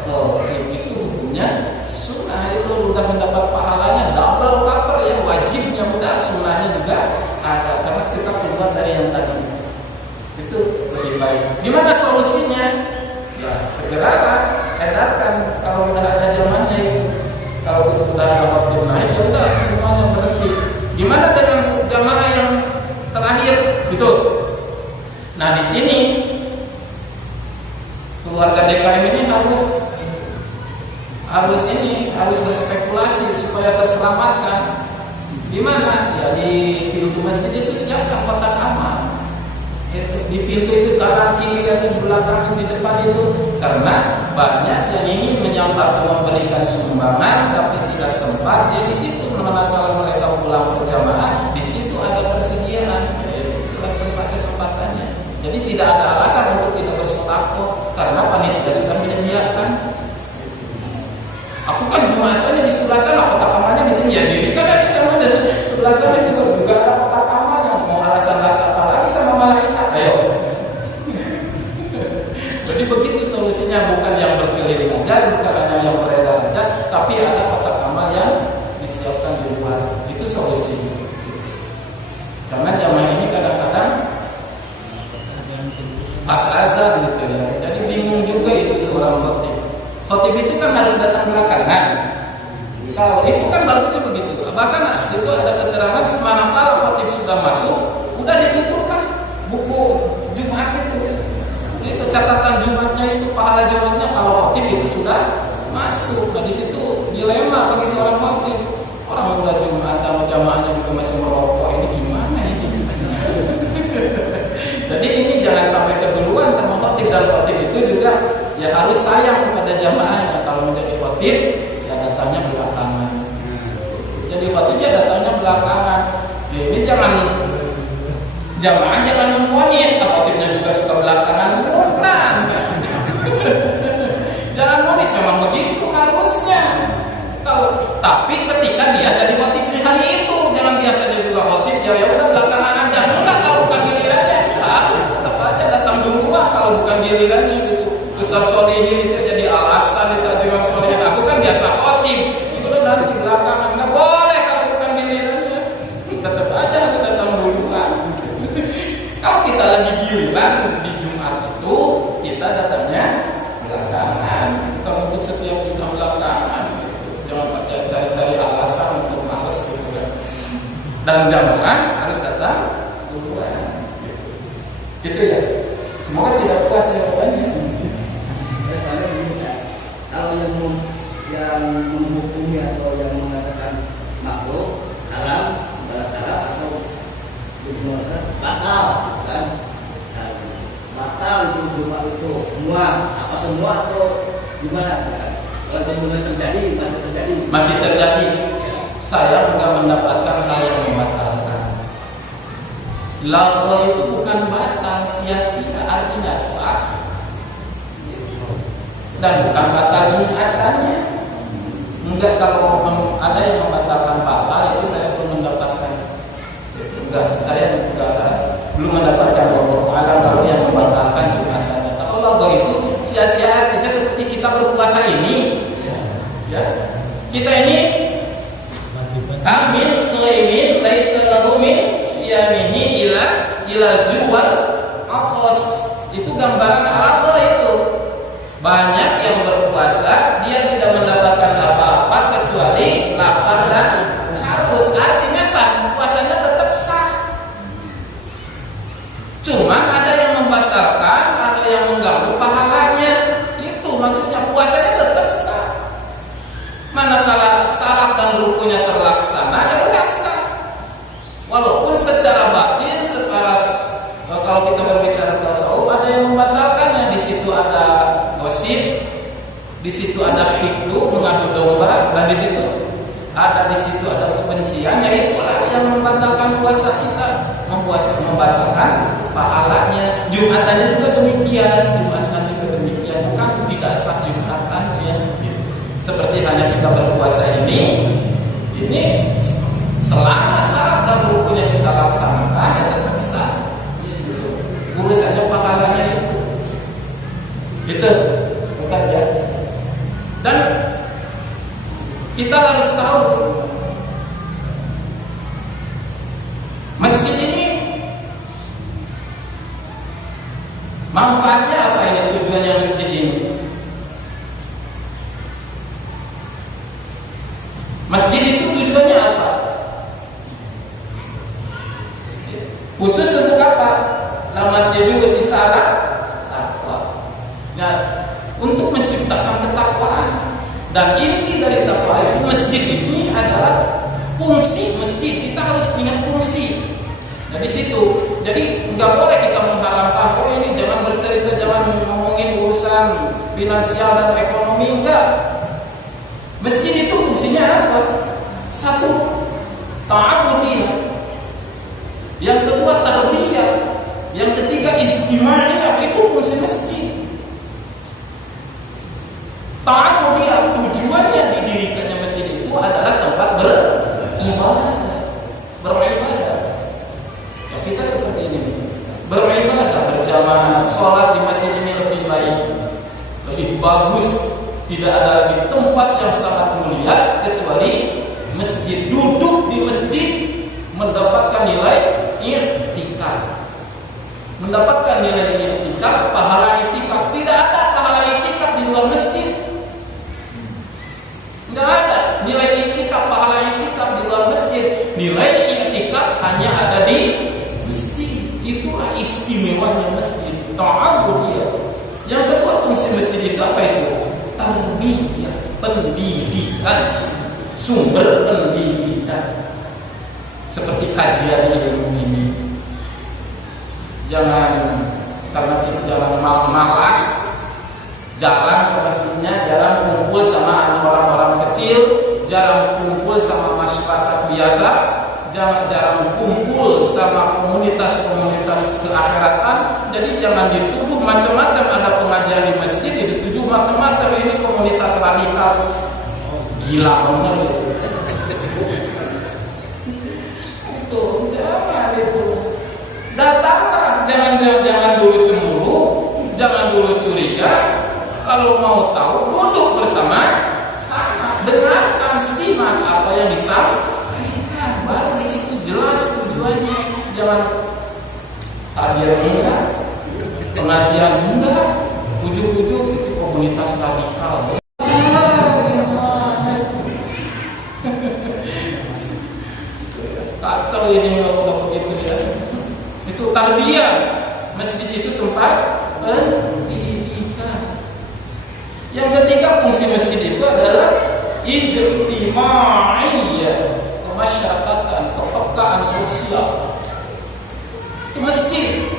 khatib. Itu hukumnya sunnah, itu sudah mendapat pahalanya double cover, yang wajibnya udah, sunnahnya juga ada karena kita keluar dari yang tadi. Itu lebih baik. Gimana solusinya? Ya segeralah edarkan harus berspekulasi supaya terselamatkan. Di mana? Ya di pintu masjid itu siapkan kotak amal. Di pintu itu kanan kiri atau di belakang di depan itu, karena banyak yang ingin menyampaikan memberikan sumbangan tapi tidak sempat. Ya di situ manakala mereka pulang berjamaah, di situ ada persediaan. Itulah kesempatannya. Jadi tidak ada alasan untuk kita bersedekah karena panitia sudah menyediakan. Aku kan Jumatannya di sebelah sana, kotak amalnya di sini, ya diri kan ada sama aja. Sebelah sana juga ada kotak amalnya. Mau alasan apa lagi sama malaikat? Ayo. Jadi begitu solusinya, bukan yang berkeliling aja, bukan hanya yang beredar aja, tapi ada kotak amal yang disiapkan di luar. Itu solusi. Karena jamaah ini kadang-kadang pas azan gitu ya. Jadi bingung juga itu seorang khotib. Khotib itu kan harus datang belakangan. Kalau itu kan bagusnya begitu. Bahkan itu ada keterangan semanakala khotib sudah masuk, udah ditutuplah buku Jumat itu. Itu catatan Jumatnya itu, pahala Jumatnya kalau khotib itu sudah masuk. Nah di situ dilema bagi seorang khotib. Orang udah Jumat sama jamaahnya juga masih merokok, ini gimana ini? Jadi ini jangan sampai keduluan sama khotib, dan khotib itu juga ya harus sayang kepada jamaahnya. Kalau menjadi khotib ya datangnya belakangan. Jadi khotibnya datangnya belakangan. Ya, ini jamaah jangan memvonis, khotibnya juga suka belakangan, bukan. Jangan vonis, memang begitu harusnya. Tapi ketika dia jadi khotib di hari itu, jangan biasanya juga khotib ya udah belakangan aja. Enggak, kalau bukan gilirannya harus tetap aja datang duluan kalau bukan gilirannya gitu. Ustaz Solihin itu jadi alasan itu dengan Solihin, aku kan biasa khotib, itu nanti belakangan. Nggak boleh kalau bukan gilirannya, tetap aja harus datang duluan. Kalau kita lagi giliran di Jumat itu, kita datangnya belakangan, bukan untuk setiap Jumat belakangan gitu. Jangan pakai cari-cari alasan untuk males gitu kan. Dan jamaah harus datang duluan gitu ya. Semoga tidak puas ya pokoknya. Kalau yang menghukumi atau yang mengatakan makruh, haram, segala salah atau batal, kan? Batal itu Jumat itu semua atau gimana? Kalau benar terjadi, masih terjadi. Saya bukan mendapatkan hal yang membatalkan. Lagho itu bukan batal, sia-sia, artinya sah. Dan bukan batal Jumatannya. Enggak, kalau ada yang membatalkan batal itu saya belum mendapatkan. Enggak, saya juga belum mendapatkan Allah baru yang membatalkan Jumatannya. Kalau lagho itu sia-sia, artinya seperti kita berpuasa ini. Ya. Kita ini amin shaimin laisa lahu min syamihi ila juwal aqos. Itu gambaran lagho itu. Banyak yang berpuasa dia tidak mendapatkan apa-apa kecuali lapar dan haus. Artinya sah, puasanya tetap sah. Cuma ada yang membatalkan, ada yang mengganggu pahalanya. Itu maksudnya, puasanya tetap sah. Manakala syarat dan rukunnya terlaksana, ya udah sah. Walaupun secara batin, kalau kita berbicara tasawuf, ada yang membatalkannya. Di situ ada gosip, di situ ada hikdu, mengadu domba, dan di situ ada kebencian. Ya itulah yang membatalkan puasa kita, membatalkan pahalanya. Jumatannya juga demikian, bukan tidak sah Jumatannya. Seperti hanya kita berpuasa ini selama syarat dan rukunnya kita laksanakan, ya tetap sah. Urusannya pahalanya itu. Gitu, saja. Dan kita harus tahu masjid ini manfaatnya apa, ini tujuannya masjid ini. Masjid itu tujuannya apa? Khusus untuk apa? Nah, masjid itu syarat takwa. Nah, untuk menciptakan menciptakan ketakwaan. Dan inti dari takwa itu masjid ini adalah fungsi masjid. Kita harus ingat fungsi. Nah di situ, jadi nggak boleh kita mengharapkan, oh ini jangan bercerita, jangan ngomongin urusan finansial dan ekonomi, enggak. Masjid itu fungsinya apa? Satu, ta'abudiyah. Yang kedua, tarbiyah. Yang ketiga, ijtimaiyah. Itu fungsi masjid. Ta'abudiyah, tujuannya didirikannya masjid itu adalah tempat beribadah. Ya, kita seperti ini, beribadah berjamaah, sholat di masjid ini lebih baik, lebih bagus. Tidak ada lagi tempat yang sangat mulia kecuali masjid. Duduk di masjid mendapatkan nilai i'tikaf. Mendapatkan nilai i'tikaf, pahala i'tikaf. Tidak ada pahala i'tikaf di luar masjid. Tidak ada nilai i'tikaf, pahala i'tikaf di luar masjid. Nilai i'tikaf hanya ada di masjid. Itulah istimewanya masjid. Ta'abudiyah. Yang kedua fungsi masjid itu apa itu? Tarbiyah, pendidikan, sumber pendidikan. Seperti kajian ilmu ini. Jangan karena kita jangan malas, jarang ke masjidnya, jarang kumpul sama orang-orang kecil, jarang kumpul sama masyarakat biasa, jarang kumpul sama komunitas-komunitas keakhiratan. Jadi jangan dituduh macam-macam, ada pengajian di masjid dituduh macam-macam, ini komunitas radikal. Gila bener itu. Itu jangan itu. Datanglah, jangan dulu cemburu, jangan dulu curiga. Kalau mau tahu, duduk bersama-sama, dengarkan, simak apa yang disampaikan, baru di situ jelas tujuannya. Jangan hadir enggak, pengajian enggak, ujung-ujung itu komunitas radikal. Kacau ini kalau begitu ya. Itu tarbiyah. Masjid itu tempat pendidikan. Yang ketiga fungsi masjid itu adalah ijtimaiyah, kemasyarakatan, kepekaan sosial. Itu masjid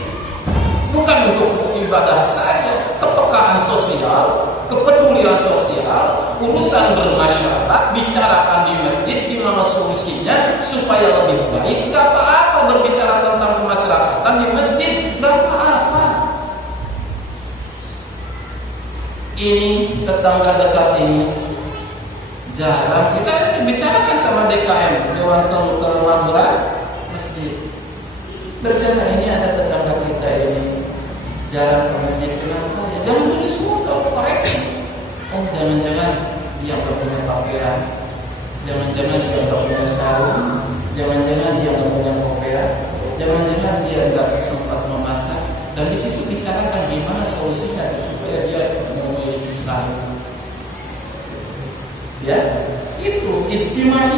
bukan untuk ibadah saja, kepekaan sosial, kepedulian sosial, urusan bermasyarakat bicarakan di masjid. Gimana solusinya supaya lebih baik? Gak apa-apa berbicara tentang kemasyarakatan di masjid, gak apa-apa. Ini tetangga dekat ini jarang kita bicarakan sama DKM, Dewan Kemakmuran Masjid. Bercanda, ini ada tetangga kita ini jarang ke masjid, kenapa? Ya, jangan dulu semua kalau koreksi. Oh, jangan-jangan dia nggak punya pakaian, jangan-jangan dia nggak punya sarung, jangan-jangan dia nggak punya kopiah, jangan-jangan dia nggak sempat memasak. Dan di situ bicarakan gimana solusinya supaya dia memiliki sarung. Ya, itu istimewa,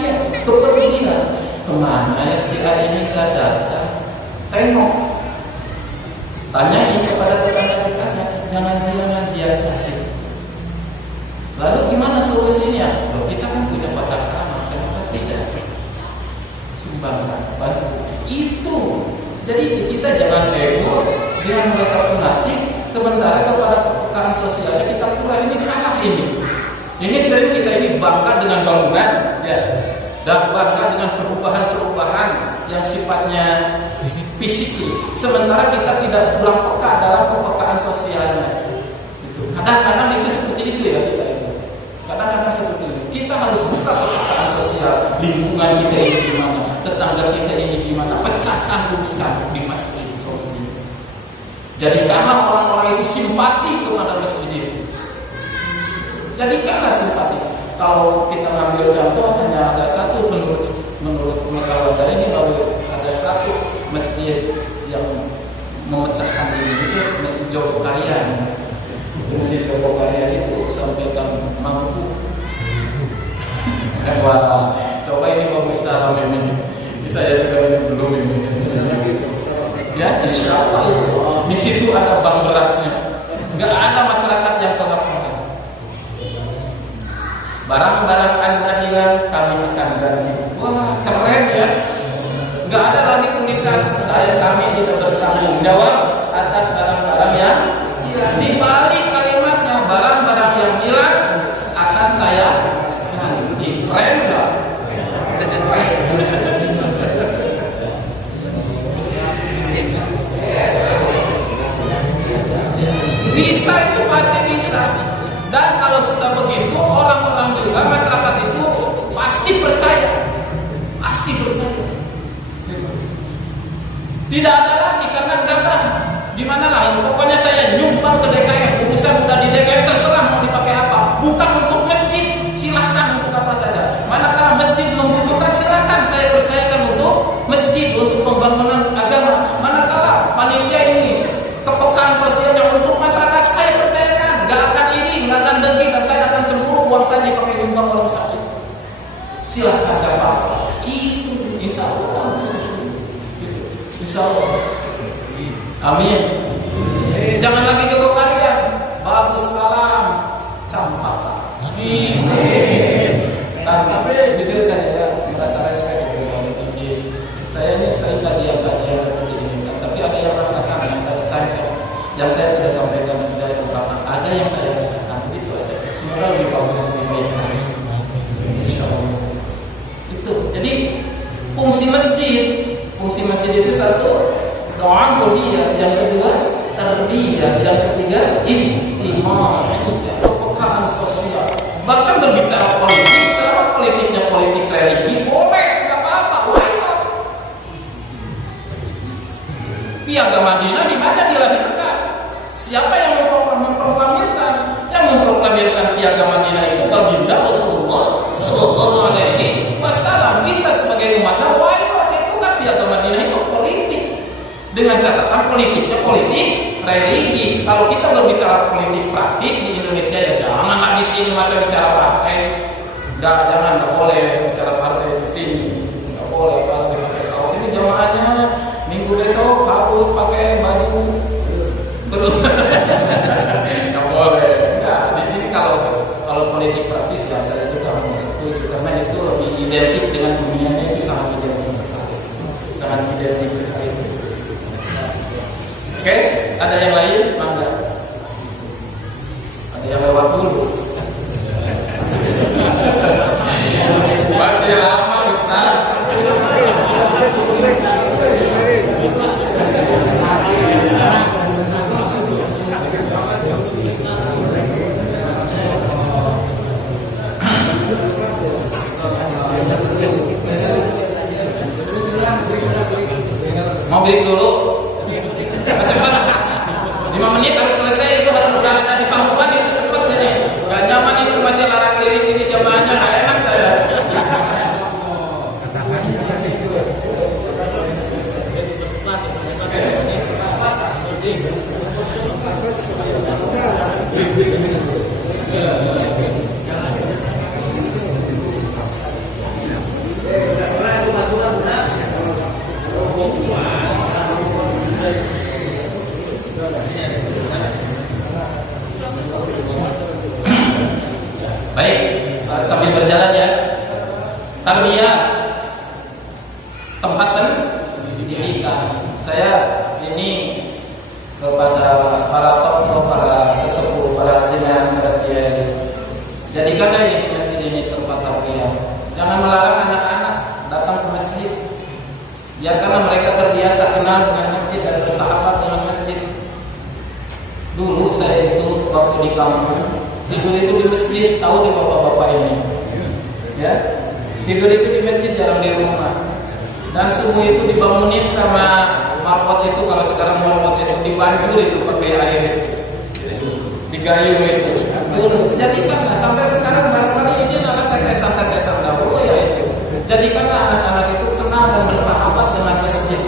kepentingan. Kemana ya si A ini nggak datang? Tengok, tanyain kepada tetangga-tetangganya, jangan-jangan dia sakit. Lalu gimana solusinya? Loh, kita kan punya kotak amal, kenapa tidak? Sumbangkan, bantu. Itu. Jadi kita jangan ego, jangan merasa penatik. Sementara kepada kepekaan sosialnya kita pura ini salah ini. Ini sering kita ini bangga dengan bangunan, ya, dan bangga dengan perubahan-perubahan yang sifatnya fisik. Sementara kita tidak kurang peka dalam kepekaan sosialnya. Itu. Kadang-kadang itu seperti itu ya kita itu. Kadang-kadang seperti itu. Kita harus buka kepekaan sosial. Lingkungan kita ini gimana? Tetangga kita ini gimana? Pecahkan, luruskan di masjid solusi. Jadikanlah orang-orang itu simpati kepada masjid itu. Jadikanlah simpati. Kalau kita ngambil contoh hanya ada satu menurut pengetahuan saya ini, kalau ada satu masjid yang memecahkan ini, itu masjid Jogokarya. Masjid Jogokarya itu sampaikan mampu. Wah, coba ini bagus salam ini. Saya juga ini belum ini. Ya, insya Allah itu. Di situ ada bank berasnya. Nggak ada masyarakat yang kelaparan. Barang-barang Anda hilang, kami akan ganti. Wah, keren ya. Nggak ada lagi tulisan kami tidak bertanggung jawab atas barang-barang yang hilang. Di balik kalimatnya barang-barang yang hilang akan saya ganti. Keren nggak? Bisa, itu pasti bisa. Dan kalau sudah begitu, orang-orang juga masyarakat itu pasti percaya. Tidak ada lagi karena enggak gimana lah. Pokoknya saya nyumbang ke DKM, urusan udah di DKM terserah mau dipakai apa. Bukan untuk masjid, silahkan untuk apa saja. Manakala masjid membutuhkan, silahkan saya percayakan untuk masjid, untuk pembangunan agama. Manakala panitia ini kepekaan sosialnya untuk masyarakat, saya percayakan nggak akan iri, nggak akan dengki, dan saya akan cemburu uang saya dipakai nyumbang orang sakit. Silahkan, nggak apa-apa. Itu insya Allah. Insya Allah. Amin. Jangan lagi jago karya. Bagus salam campak. Amin. Tapi jujur saya merasa respect dengan saya kajian seperti ini. Tapi ada yang rasakan yang saya tidak sampaikan dari ungkapan. Ada yang saya rasakan itu aja. Semoga lebih bagus lebih baik. Insya Allah. Itu. Jadi fungsi masjid itu satu, doa mulia, yang kedua tarbiyah, yang ketiga istimah, kepekaan sosial. Bahkan berbicara politik, selama politiknya politik religi boleh, nggak apa-apa, why not? Piagam Madinah di mana dilahirkan? Siapa yang memproklamirkan? Yang memproklamirkan Piagam Madinah itu baginda Rasulullah Sallallahu Alaihi Wasallam. Kita sebagai umatnya, why not? Piagam Madinah itu politik, dengan catatan politiknya politik religi. Kalau kita berbicara politik praktis di Indonesia, ya jangan di sini macam bicara partai. Jangan, nggak boleh bicara partai di sini, nggak boleh. Kalau sini jamaahnya minggu besok harus pakai baju belum, nggak boleh. Nggak, di sini kalau politik praktis ya saya juga setuju, karena itu lebih identik dengan dunianya, itu sangat identik sekali. Oke, ada yang lain? Mangga. Ada yang lewat dulu. Masih lama, Ustaz. Mau break dulu? Cepat. 5 menit harus selesai, itu harus berjalan di pangkuan itu cepat ini. Gak nyaman itu masih larak lirik ini jamaahnya, gak enak saya. Baik, sambil berjalan ya. Tarbiyah, tempat pendidikan. Saya ini kepada para tokoh, para sesepuh, para jenengan, para kiai, jadikanlah ini masjid ini tempat tarbiyah. Jangan melarang anak-anak datang ke masjid. Biarkanlah mereka terbiasa kenal dengan masjid dan bersahabat dengan masjid. Dulu saya itu waktu di kampung tidur itu di masjid, tahu di bapak-bapak ini, ya tidur itu di masjid, jarang di rumah. Dan subuh itu dibangunin sama marwat itu, kalau sekarang marwat itu dibanjur itu pakai air itu, digayung itu. Jadikanlah sampai sekarang barangkali ini adalah tetesan-tetesan dahulu ya itu. Jadikanlah anak-anak itu kenal dan bersahabat dengan masjid.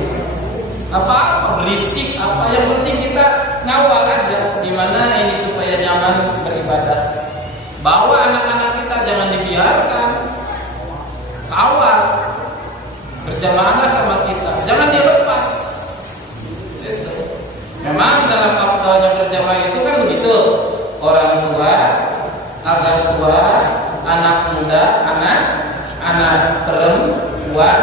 Apa berisik apa, yang penting kita ngawal aja di mana ini supaya nyaman beribadah. Bawa anak-anak kita, jangan dibiarkan, kawal, berjamaahlah sama kita, jangan dilepas. Memang dalam afdalnya berjamaah itu kan begitu, orang tua, agak tua, anak ada anak perempuan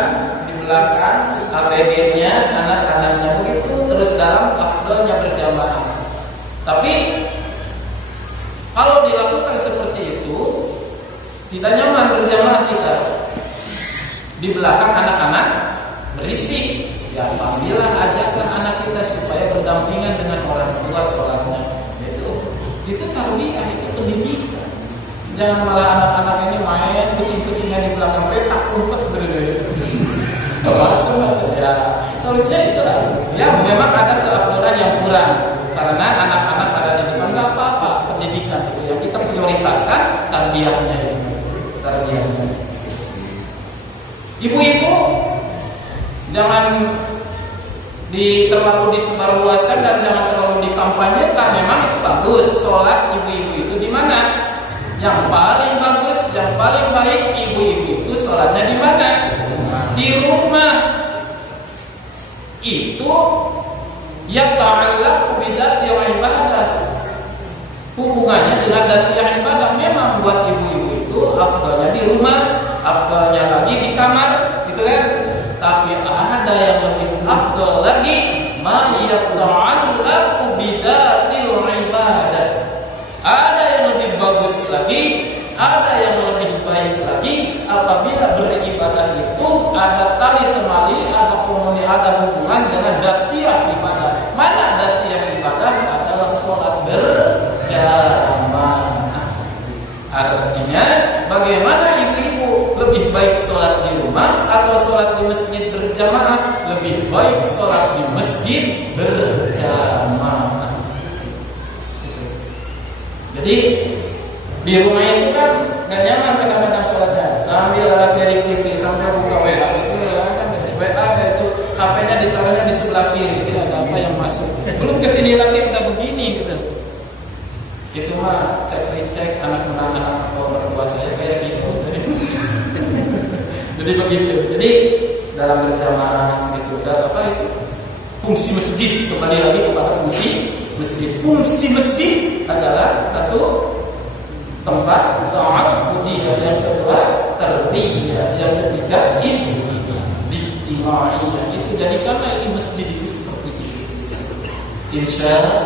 di belakang, ABG-nya anak-anaknya, begitu terus dalam afdalnya berjamaah. Tapi kalau dilakukan seperti itu tidak nyaman berjamaah kita. Di belakang anak-anak berisik, ya panggillah, ajaklah anak kita supaya berdampingan dengan orang tua sholatnya. Itu tarbiyah, itu pendidikan. Jangan malah anak-anak ini main kucing-kucingan di belakang petak umpet macam-macam ya. Solusinya itu lah. Ya memang ada keabsahan yang kurang karena anak-anak ada di depan, nggak apa-apa, pendidikan itu yang kita prioritaskan tarbiyahnya itu. Tarbiyahnya. Ibu-ibu jangan terlalu disebarluaskan dan jangan terlalu dikampanyekan. Memang itu bagus, sholat ibu-ibu itu di mana? Yang paling bagus, yang paling baik ibu-ibu itu sholatnya di mana? Di rumah. Itu ya ta'allaqu bidati ibadah. Hubungannya dengan dati ibadah. Memang buat ibu-ibu itu afdalnya di rumah, afdalnya lagi di kamar, gitu kan? Tapi ada yang lebih afdal lagi, ma yata'allaqu bidatil ibadah. Ada yang lebih bagus lagi, ada yang lebih baik lagi apabila beribadah itu ada tali temali, ada komuni, ada hubungan dengan datiah ibadah. Mana datiah ibadah? Adalah sholat berjamaah. Artinya bagaimana ibu-ibu lebih baik sholat di rumah atau sholat di masjid berjamaah? Lebih baik sholat di masjid berjamaah. Jadi di rumah itu kan gak nyaman kadang-kadang sholatnya, sambil ada dari TV, sambil buka WA itu kan WA itu HP-nya ditaruhnya di sebelah kiri, tidak ada apa yang masuk. Belum kesini lagi udah begini gitu. Itu mah cek anak-anak atau mertua saya kayak gitu. Jadi begitu. Jadi dalam berjamaah itu ada apa itu? Fungsi masjid, kembali lagi kepada fungsi masjid. Fungsi masjid adalah satu tempat ta'abbudiyah, yang kedua tarbiyah, yang ketiga ijtimaiyah. Itu jadikanlah ini masjid itu seperti itu. Insyaallah.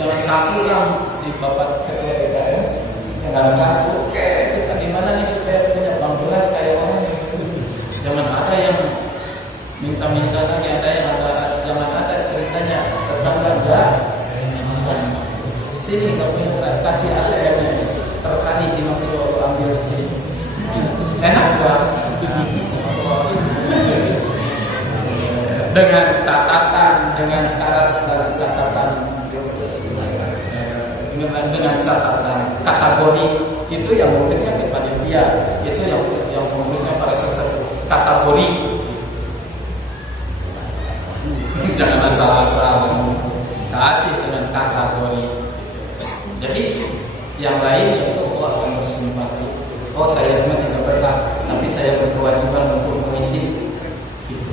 Jangan kaku yang di bapak ketua DKM. Jangan kaku kayak kita gimana nih supaya punya bank beras kayak orang. Jangan ada yang minta-minta lagi, ada yang jangan ada ceritanya tetangga sini nggak punya beras, kasih ATM terkali 5 kilo ambil di sini, enak gak? Dengan catatan, dengan syarat dan catatan, dengan catatan kategori itu yang mengurusnya kepada dia, itu yang mengurusnya para sesepuh kategori. Jangan asal-asal kasih dengan kategori. Jadi yang lain itu akan bersimpati. Oh saya tidak berhak, tapi saya berkewajiban untuk mengisi itu,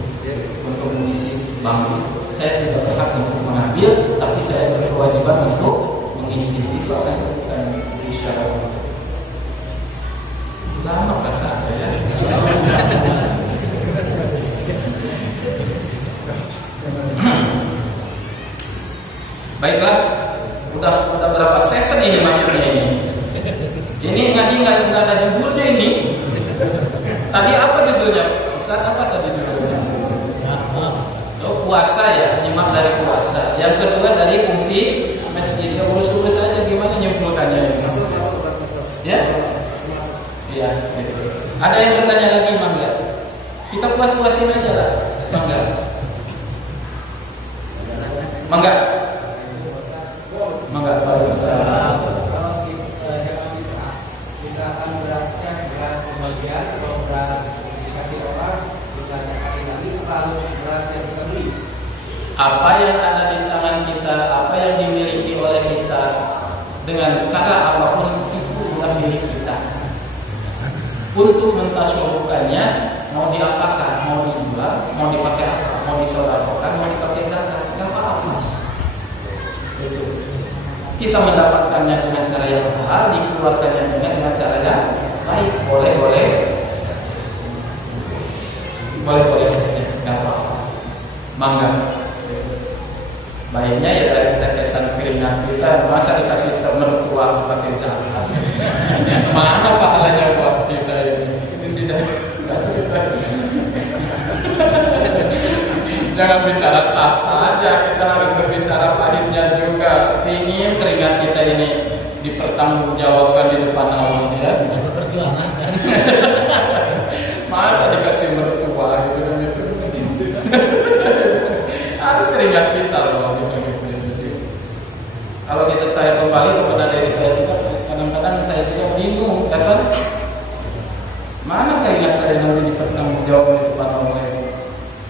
untuk mengisi bank itu. Saya tidak berhak untuk mengambil, tapi saya berkewajiban untuk mengisi. Itu akan isyarat. Lama kasar ya. Baiklah, udah berapa season ini maksudnya ini? Ini ngaji nggak ada judulnya ini. Tadi apa judulnya? Ustaz apa tadi judulnya? Oh, puasa ya, nyimak dari puasa. Yang kedua dari fungsi masjid. Ya urus-urus aja gimana nyimpulkannya. Ya? Iya. Ada yang bertanya lagi, Mangga? Kita puas-puasin aja lah, Mangga. Mangga. Mangga, Waalaikumsalam. Kalau misalkan berasnya beras pembagian atau beras dikasih orang, bukan pakai lagi, harus beras yang kita beli. Apa yang ada di tangan kita, apa yang dimiliki oleh kita, dengan cara apapun itu bukan milik kita. Untuk mentasyawukannya, mau diapakan, mau dijual, mau dipakai apa, mau disedekahkan, mau dipakai zakat, nggak apa-apa. Itu. Kita mendapatkannya dengan cara yang halal, dikeluarkannya dengan cara yang baik. boleh-boleh saja, nggak apa-apa. Mangga. Baiknya ya dari tetesan keringat kita, masa dikasih mertua pakai zakat. Mana pahalanya buat kita ini? Jangan bicara sah saja, kita harus berbicara pahitnya juga. Ingin keringat kita ini dipertanggungjawabkan di depan Allah, ya. Perjuangan. Masa dikasih mertua gitu kan itu. Harus keringat kita loh gitu. Kalau saya kembali kepada diri saya juga, kadang-kadang saya juga bingung, kan? Mana keringat saya nanti dipertanggungjawabkan di depan Allah?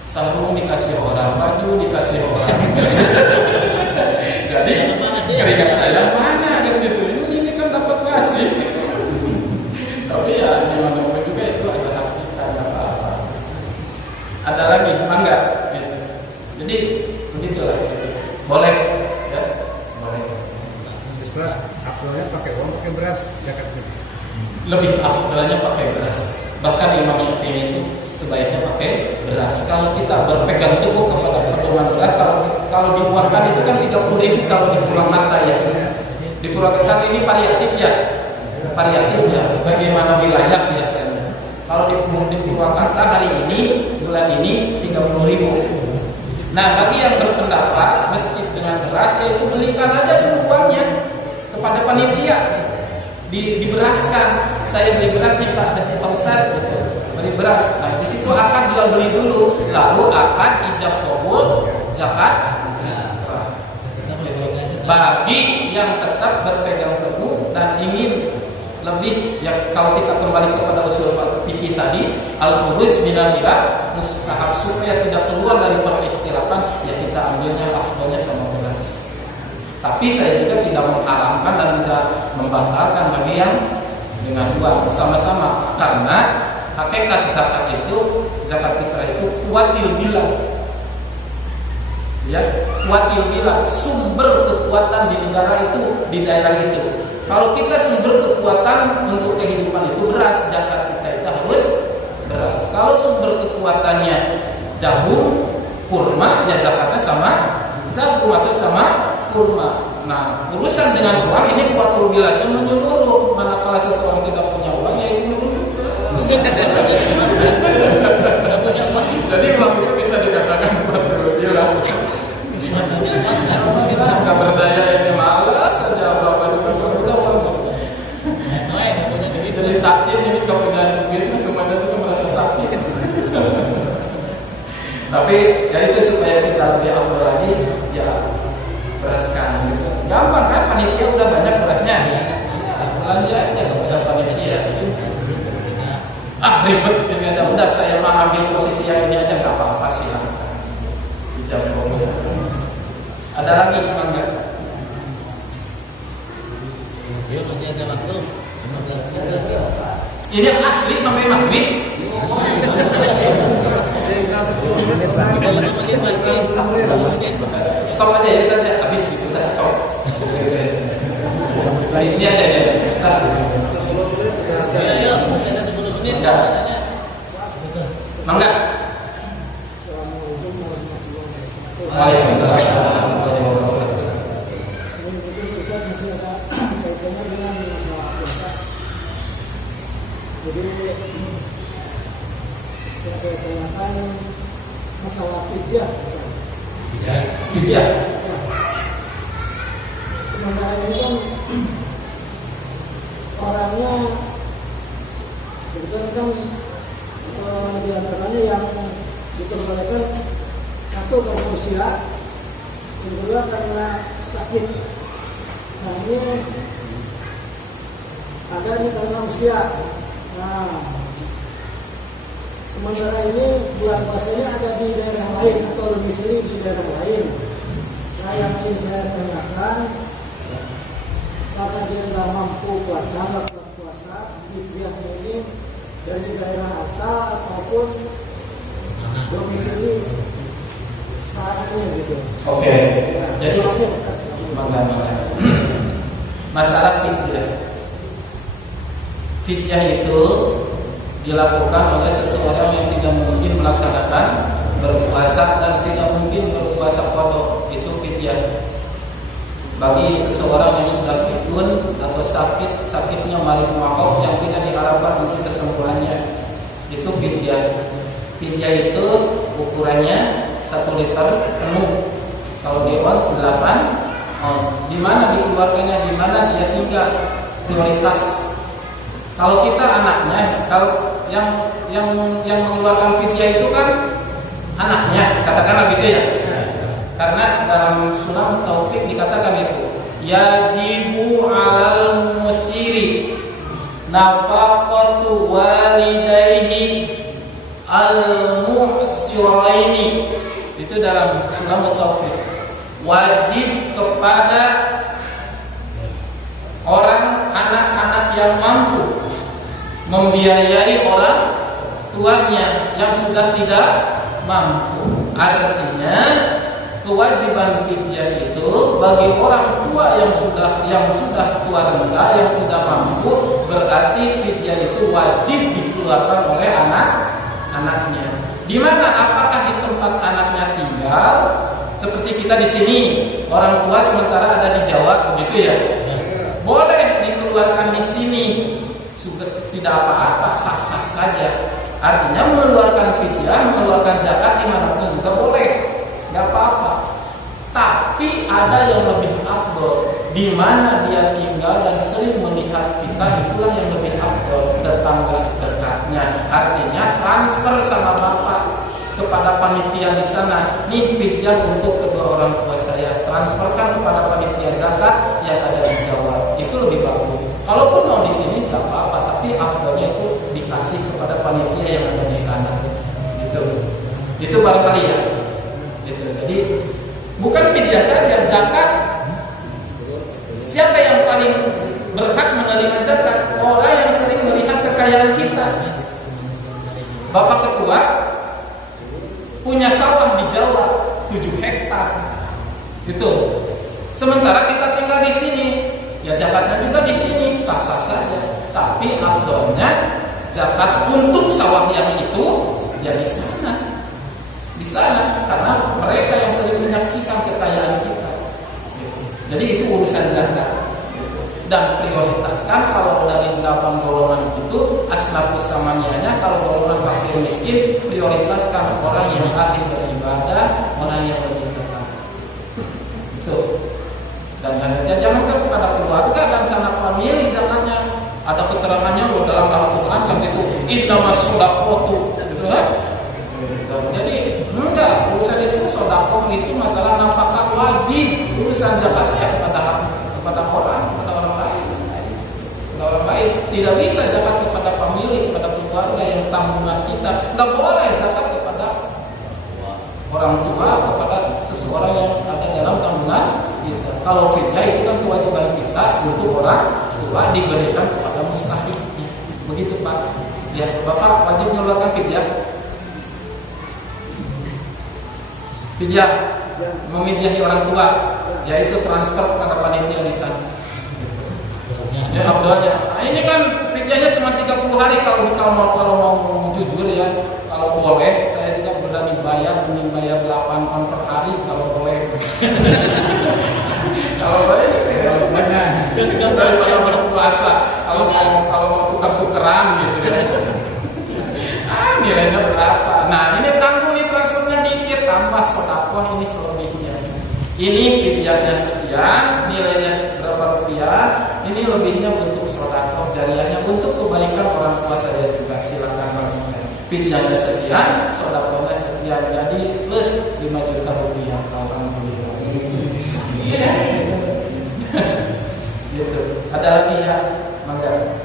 Sarung dikasih orang, baju dikasih orang. Jadi keringat saya mana gitu? Ini kan dapat ngasih. Tapi ya gimana pun juga itu adalah kita, nggak apa-apa. Ada lagi enggak? Gitu. Jadi begitulah. Boleh, ya? Boleh. Afdalnya pakai uang, pakai beras, zakat fitrah. Lebih afdalnya pakai beras. Bahkan Imam Syafi'i itu sebaiknya pakai beras. Kalau kita berpegang teguh kepada pertemuan beras, kalau diuangkan itu kan 30.000 kalau di Purwakarta ya. Di Purwakarta ini variatif ya. Bagaimana wilayah biasanya. Kalau di Purwakarta hari ini, bulan ini 30.000. Nah, bagi yang berpendapat masjid dengan beras, yaitu belikan aja dulu uangnya kepada panitia, diberaskan. Saya beli beras nih Pak Ustaz, beli beras. Nah, di situ akad jual beli dulu, lalu akad ijab qabul zakat. Bagi yang tetap berpegang teguh dan ingin lebih, ya kalau kita kembali kepada usul fikih tadi, al-furuj binadira mustahab, supaya tidak keluar dari perikhtilafan, ya kita ambilnya afdalnya sama beras. Tapi saya juga tidak mengharamkan dan tidak membatalkan bagi yang dengan uang sama-sama, karena hakikat zakat fitrah itu kuatil bilang, ya kuatil bilang, sumber kekuatan di negara itu, di daerah itu. Kalau kita sumber kekuatan untuk kehidupan itu beras, zakat kita itu harus beras. Kalau sumber kekuatannya jagung, kurma, ya zakatnya sama jagung atau sama kurma. Nah, urusan dengan uang ini kuatul bilangnya menyeluruh. Manakala seseorang tidak punya uang, ya itu juga. Jadi uang itu bisa dikatakan kuatul bilang. Nggak berdaya ini malas saja, berapa juga udah uang. Jadi takdir ini nggak punya supirnya, semuanya itu merasa sakit. Tapi ya itu supaya kita lebih afdal lagi, ya beraskan gitu. Gampang kan, panitia udah banyak berasnya. Ya, belanja aja kepada panitia. Ribet jadi udah saya mau ambil posisi yang ini aja, nggak apa-apa sih. Ijab qabul. Ada lagi enggak? Ya masih ada waktu 15 menit. Ini asli sampai maghrib. Stop aja ya, saja habis itu kita stop. Ini aja ya. Ya, masih ada 10 menit. Mangga. Waalaikumsalam. Jadi yang saya tanyakan masalah fidyah. Fidyah. Sementara ini kan orangnya sebetulnya kan di antaranya yang diperbolehkan satu karena usia, yang kedua karena sakit. Nah ini ada ini karena usia. Nah, sementara ini bulan puasanya ada di daerah lain atau domisili di daerah lain. Nah, yang ingin saya tanyakan, karena dia nggak mampu puasa, nggak kuat puasa, fidyah ini dari daerah asal ataupun domisili saatnya gitu. Oke. Ya, Jadi masalah fidyah. fidyah itu dilakukan oleh seseorang yang tidak mungkin melaksanakan berpuasa dan tidak mungkin berpuasa qada. Itu fidyah. Bagi seseorang yang sudah fitun atau sakitnya marid mahok yang tidak diharapkan untuk kesembuhannya, itu fidyah. Fidyah itu ukurannya 1 liter penuh. Kalau di ons 8 ons. Di mana dikeluarkannya, di mana dia tinggal, prioritas. Kalau kita anaknya, kalau yang mengeluarkan fidyah itu kan anaknya, katakanlah gitu ya. Karena dalam Sunan Taufik dikatakan itu, yajibu 'alal musiri nafaqatu walidayhi al-mu'siraini. Itu dalam Sunan Taufik. Wajib kepada orang anak-anak yang mampu membiayai orang tuanya yang sudah tidak mampu. Artinya kewajiban fidyah itu bagi orang tua yang sudah tua renta, yang tidak mampu, berarti fidyah itu wajib dikeluarkan oleh anak-anaknya. Di mana? Apakah di tempat anaknya tinggal? Seperti kita di sini, orang tua sementara ada di Jawa, begitu ya? Boleh dikeluarkan di sini, sudah tidak apa-apa, sah-sah saja. Artinya mengeluarkan fidyah, mengeluarkan zakat dimanapun juga boleh. Gak apa-apa. Tapi ada yang lebih afdol, di mana dia tinggal dan sering melihat kita, itulah yang lebih afdol, tetangga dekatnya. Artinya transfer sama bapak kepada panitia di sana. Ini fidyah untuk kedua orang tua saya, transferkan kepada panitia zakat yang ada di Jawa. Itu lebih bagus. Kalaupun mau di sini gak apa-apa, tapi afdolnya itu dikasih kepada panitia yang ada di sana. Itu barangkali ya. Jadi bukan fidyah saja, zakat. Siapa yang paling berhak menerima zakat? Orang yang sering melihat kekayaan kita. Bapak ketua punya sawah di Jawa 7 hektar. Itu. Sementara kita tinggal di sini, ya zakatnya juga di sini, sah-sah saja. Tapi afdolnya zakat untuk sawah yang itu ya di sana. Di sana, karena mereka yang sering menyaksikan kekayaan kita. Jadi itu urusan zakat. Dan prioritaskan kalau dari 8 golongan itu asnafus samaniyahnya, kalau golongan fakir miskin prioritaskan orang yang ahli beribadah, orang yang lebih tetap. Itu. Dan jangan kepada keluarga dan sanak famili zakatnya. Ada keterangannya loh dalam Al-Qur'an kan gitu. Innamas shadaqatu, gitu kan? Jadi enggak, urusan itu sedekah itu masalah nafkah wajib, urusan zakatnya kepada orang lain. Kepada orang lain tidak bisa zakat kepada famili, kepada keluarga yang tanggungan kita. Enggak boleh zakat kepada orang tua, kepada seseorang yang ada dalam tanggungan kita. Kalau fidyah itu kan kewajiban kita untuk orang tua diberikan kepada mustahiknya. Begitu Pak. Ya, Bapak wajib mengeluarkan fidyah. Fidyah memidyahi orang tua, yaitu transfer kepada panitia di sana. Ya abdulnya. Nah, ini kan fidyahnya cuma 30 hari kalau mau jujur ya. Kalau boleh, saya tidak berani mending bayar 8 on per hari kalau boleh. Kalau boleh, daripada berpuasa. Kalau mau tukar-tukeran gitu ya. Nilainya berapa? Nah ini tanggung nih transfernya dikit, tambah sedekah ini selebihnya. Ini fidyahnya sekian, nilainya berapa rupiah, ini lebihnya untuk sedekah jariyahnya untuk kebaikan orang tua saya juga, silakan bagikan. Fidyahnya sekian, sedekahnya sekian, jadi plus 5 juta rupiah. Alhamdulillah. Gitu. Ada lagi ya? Mangga.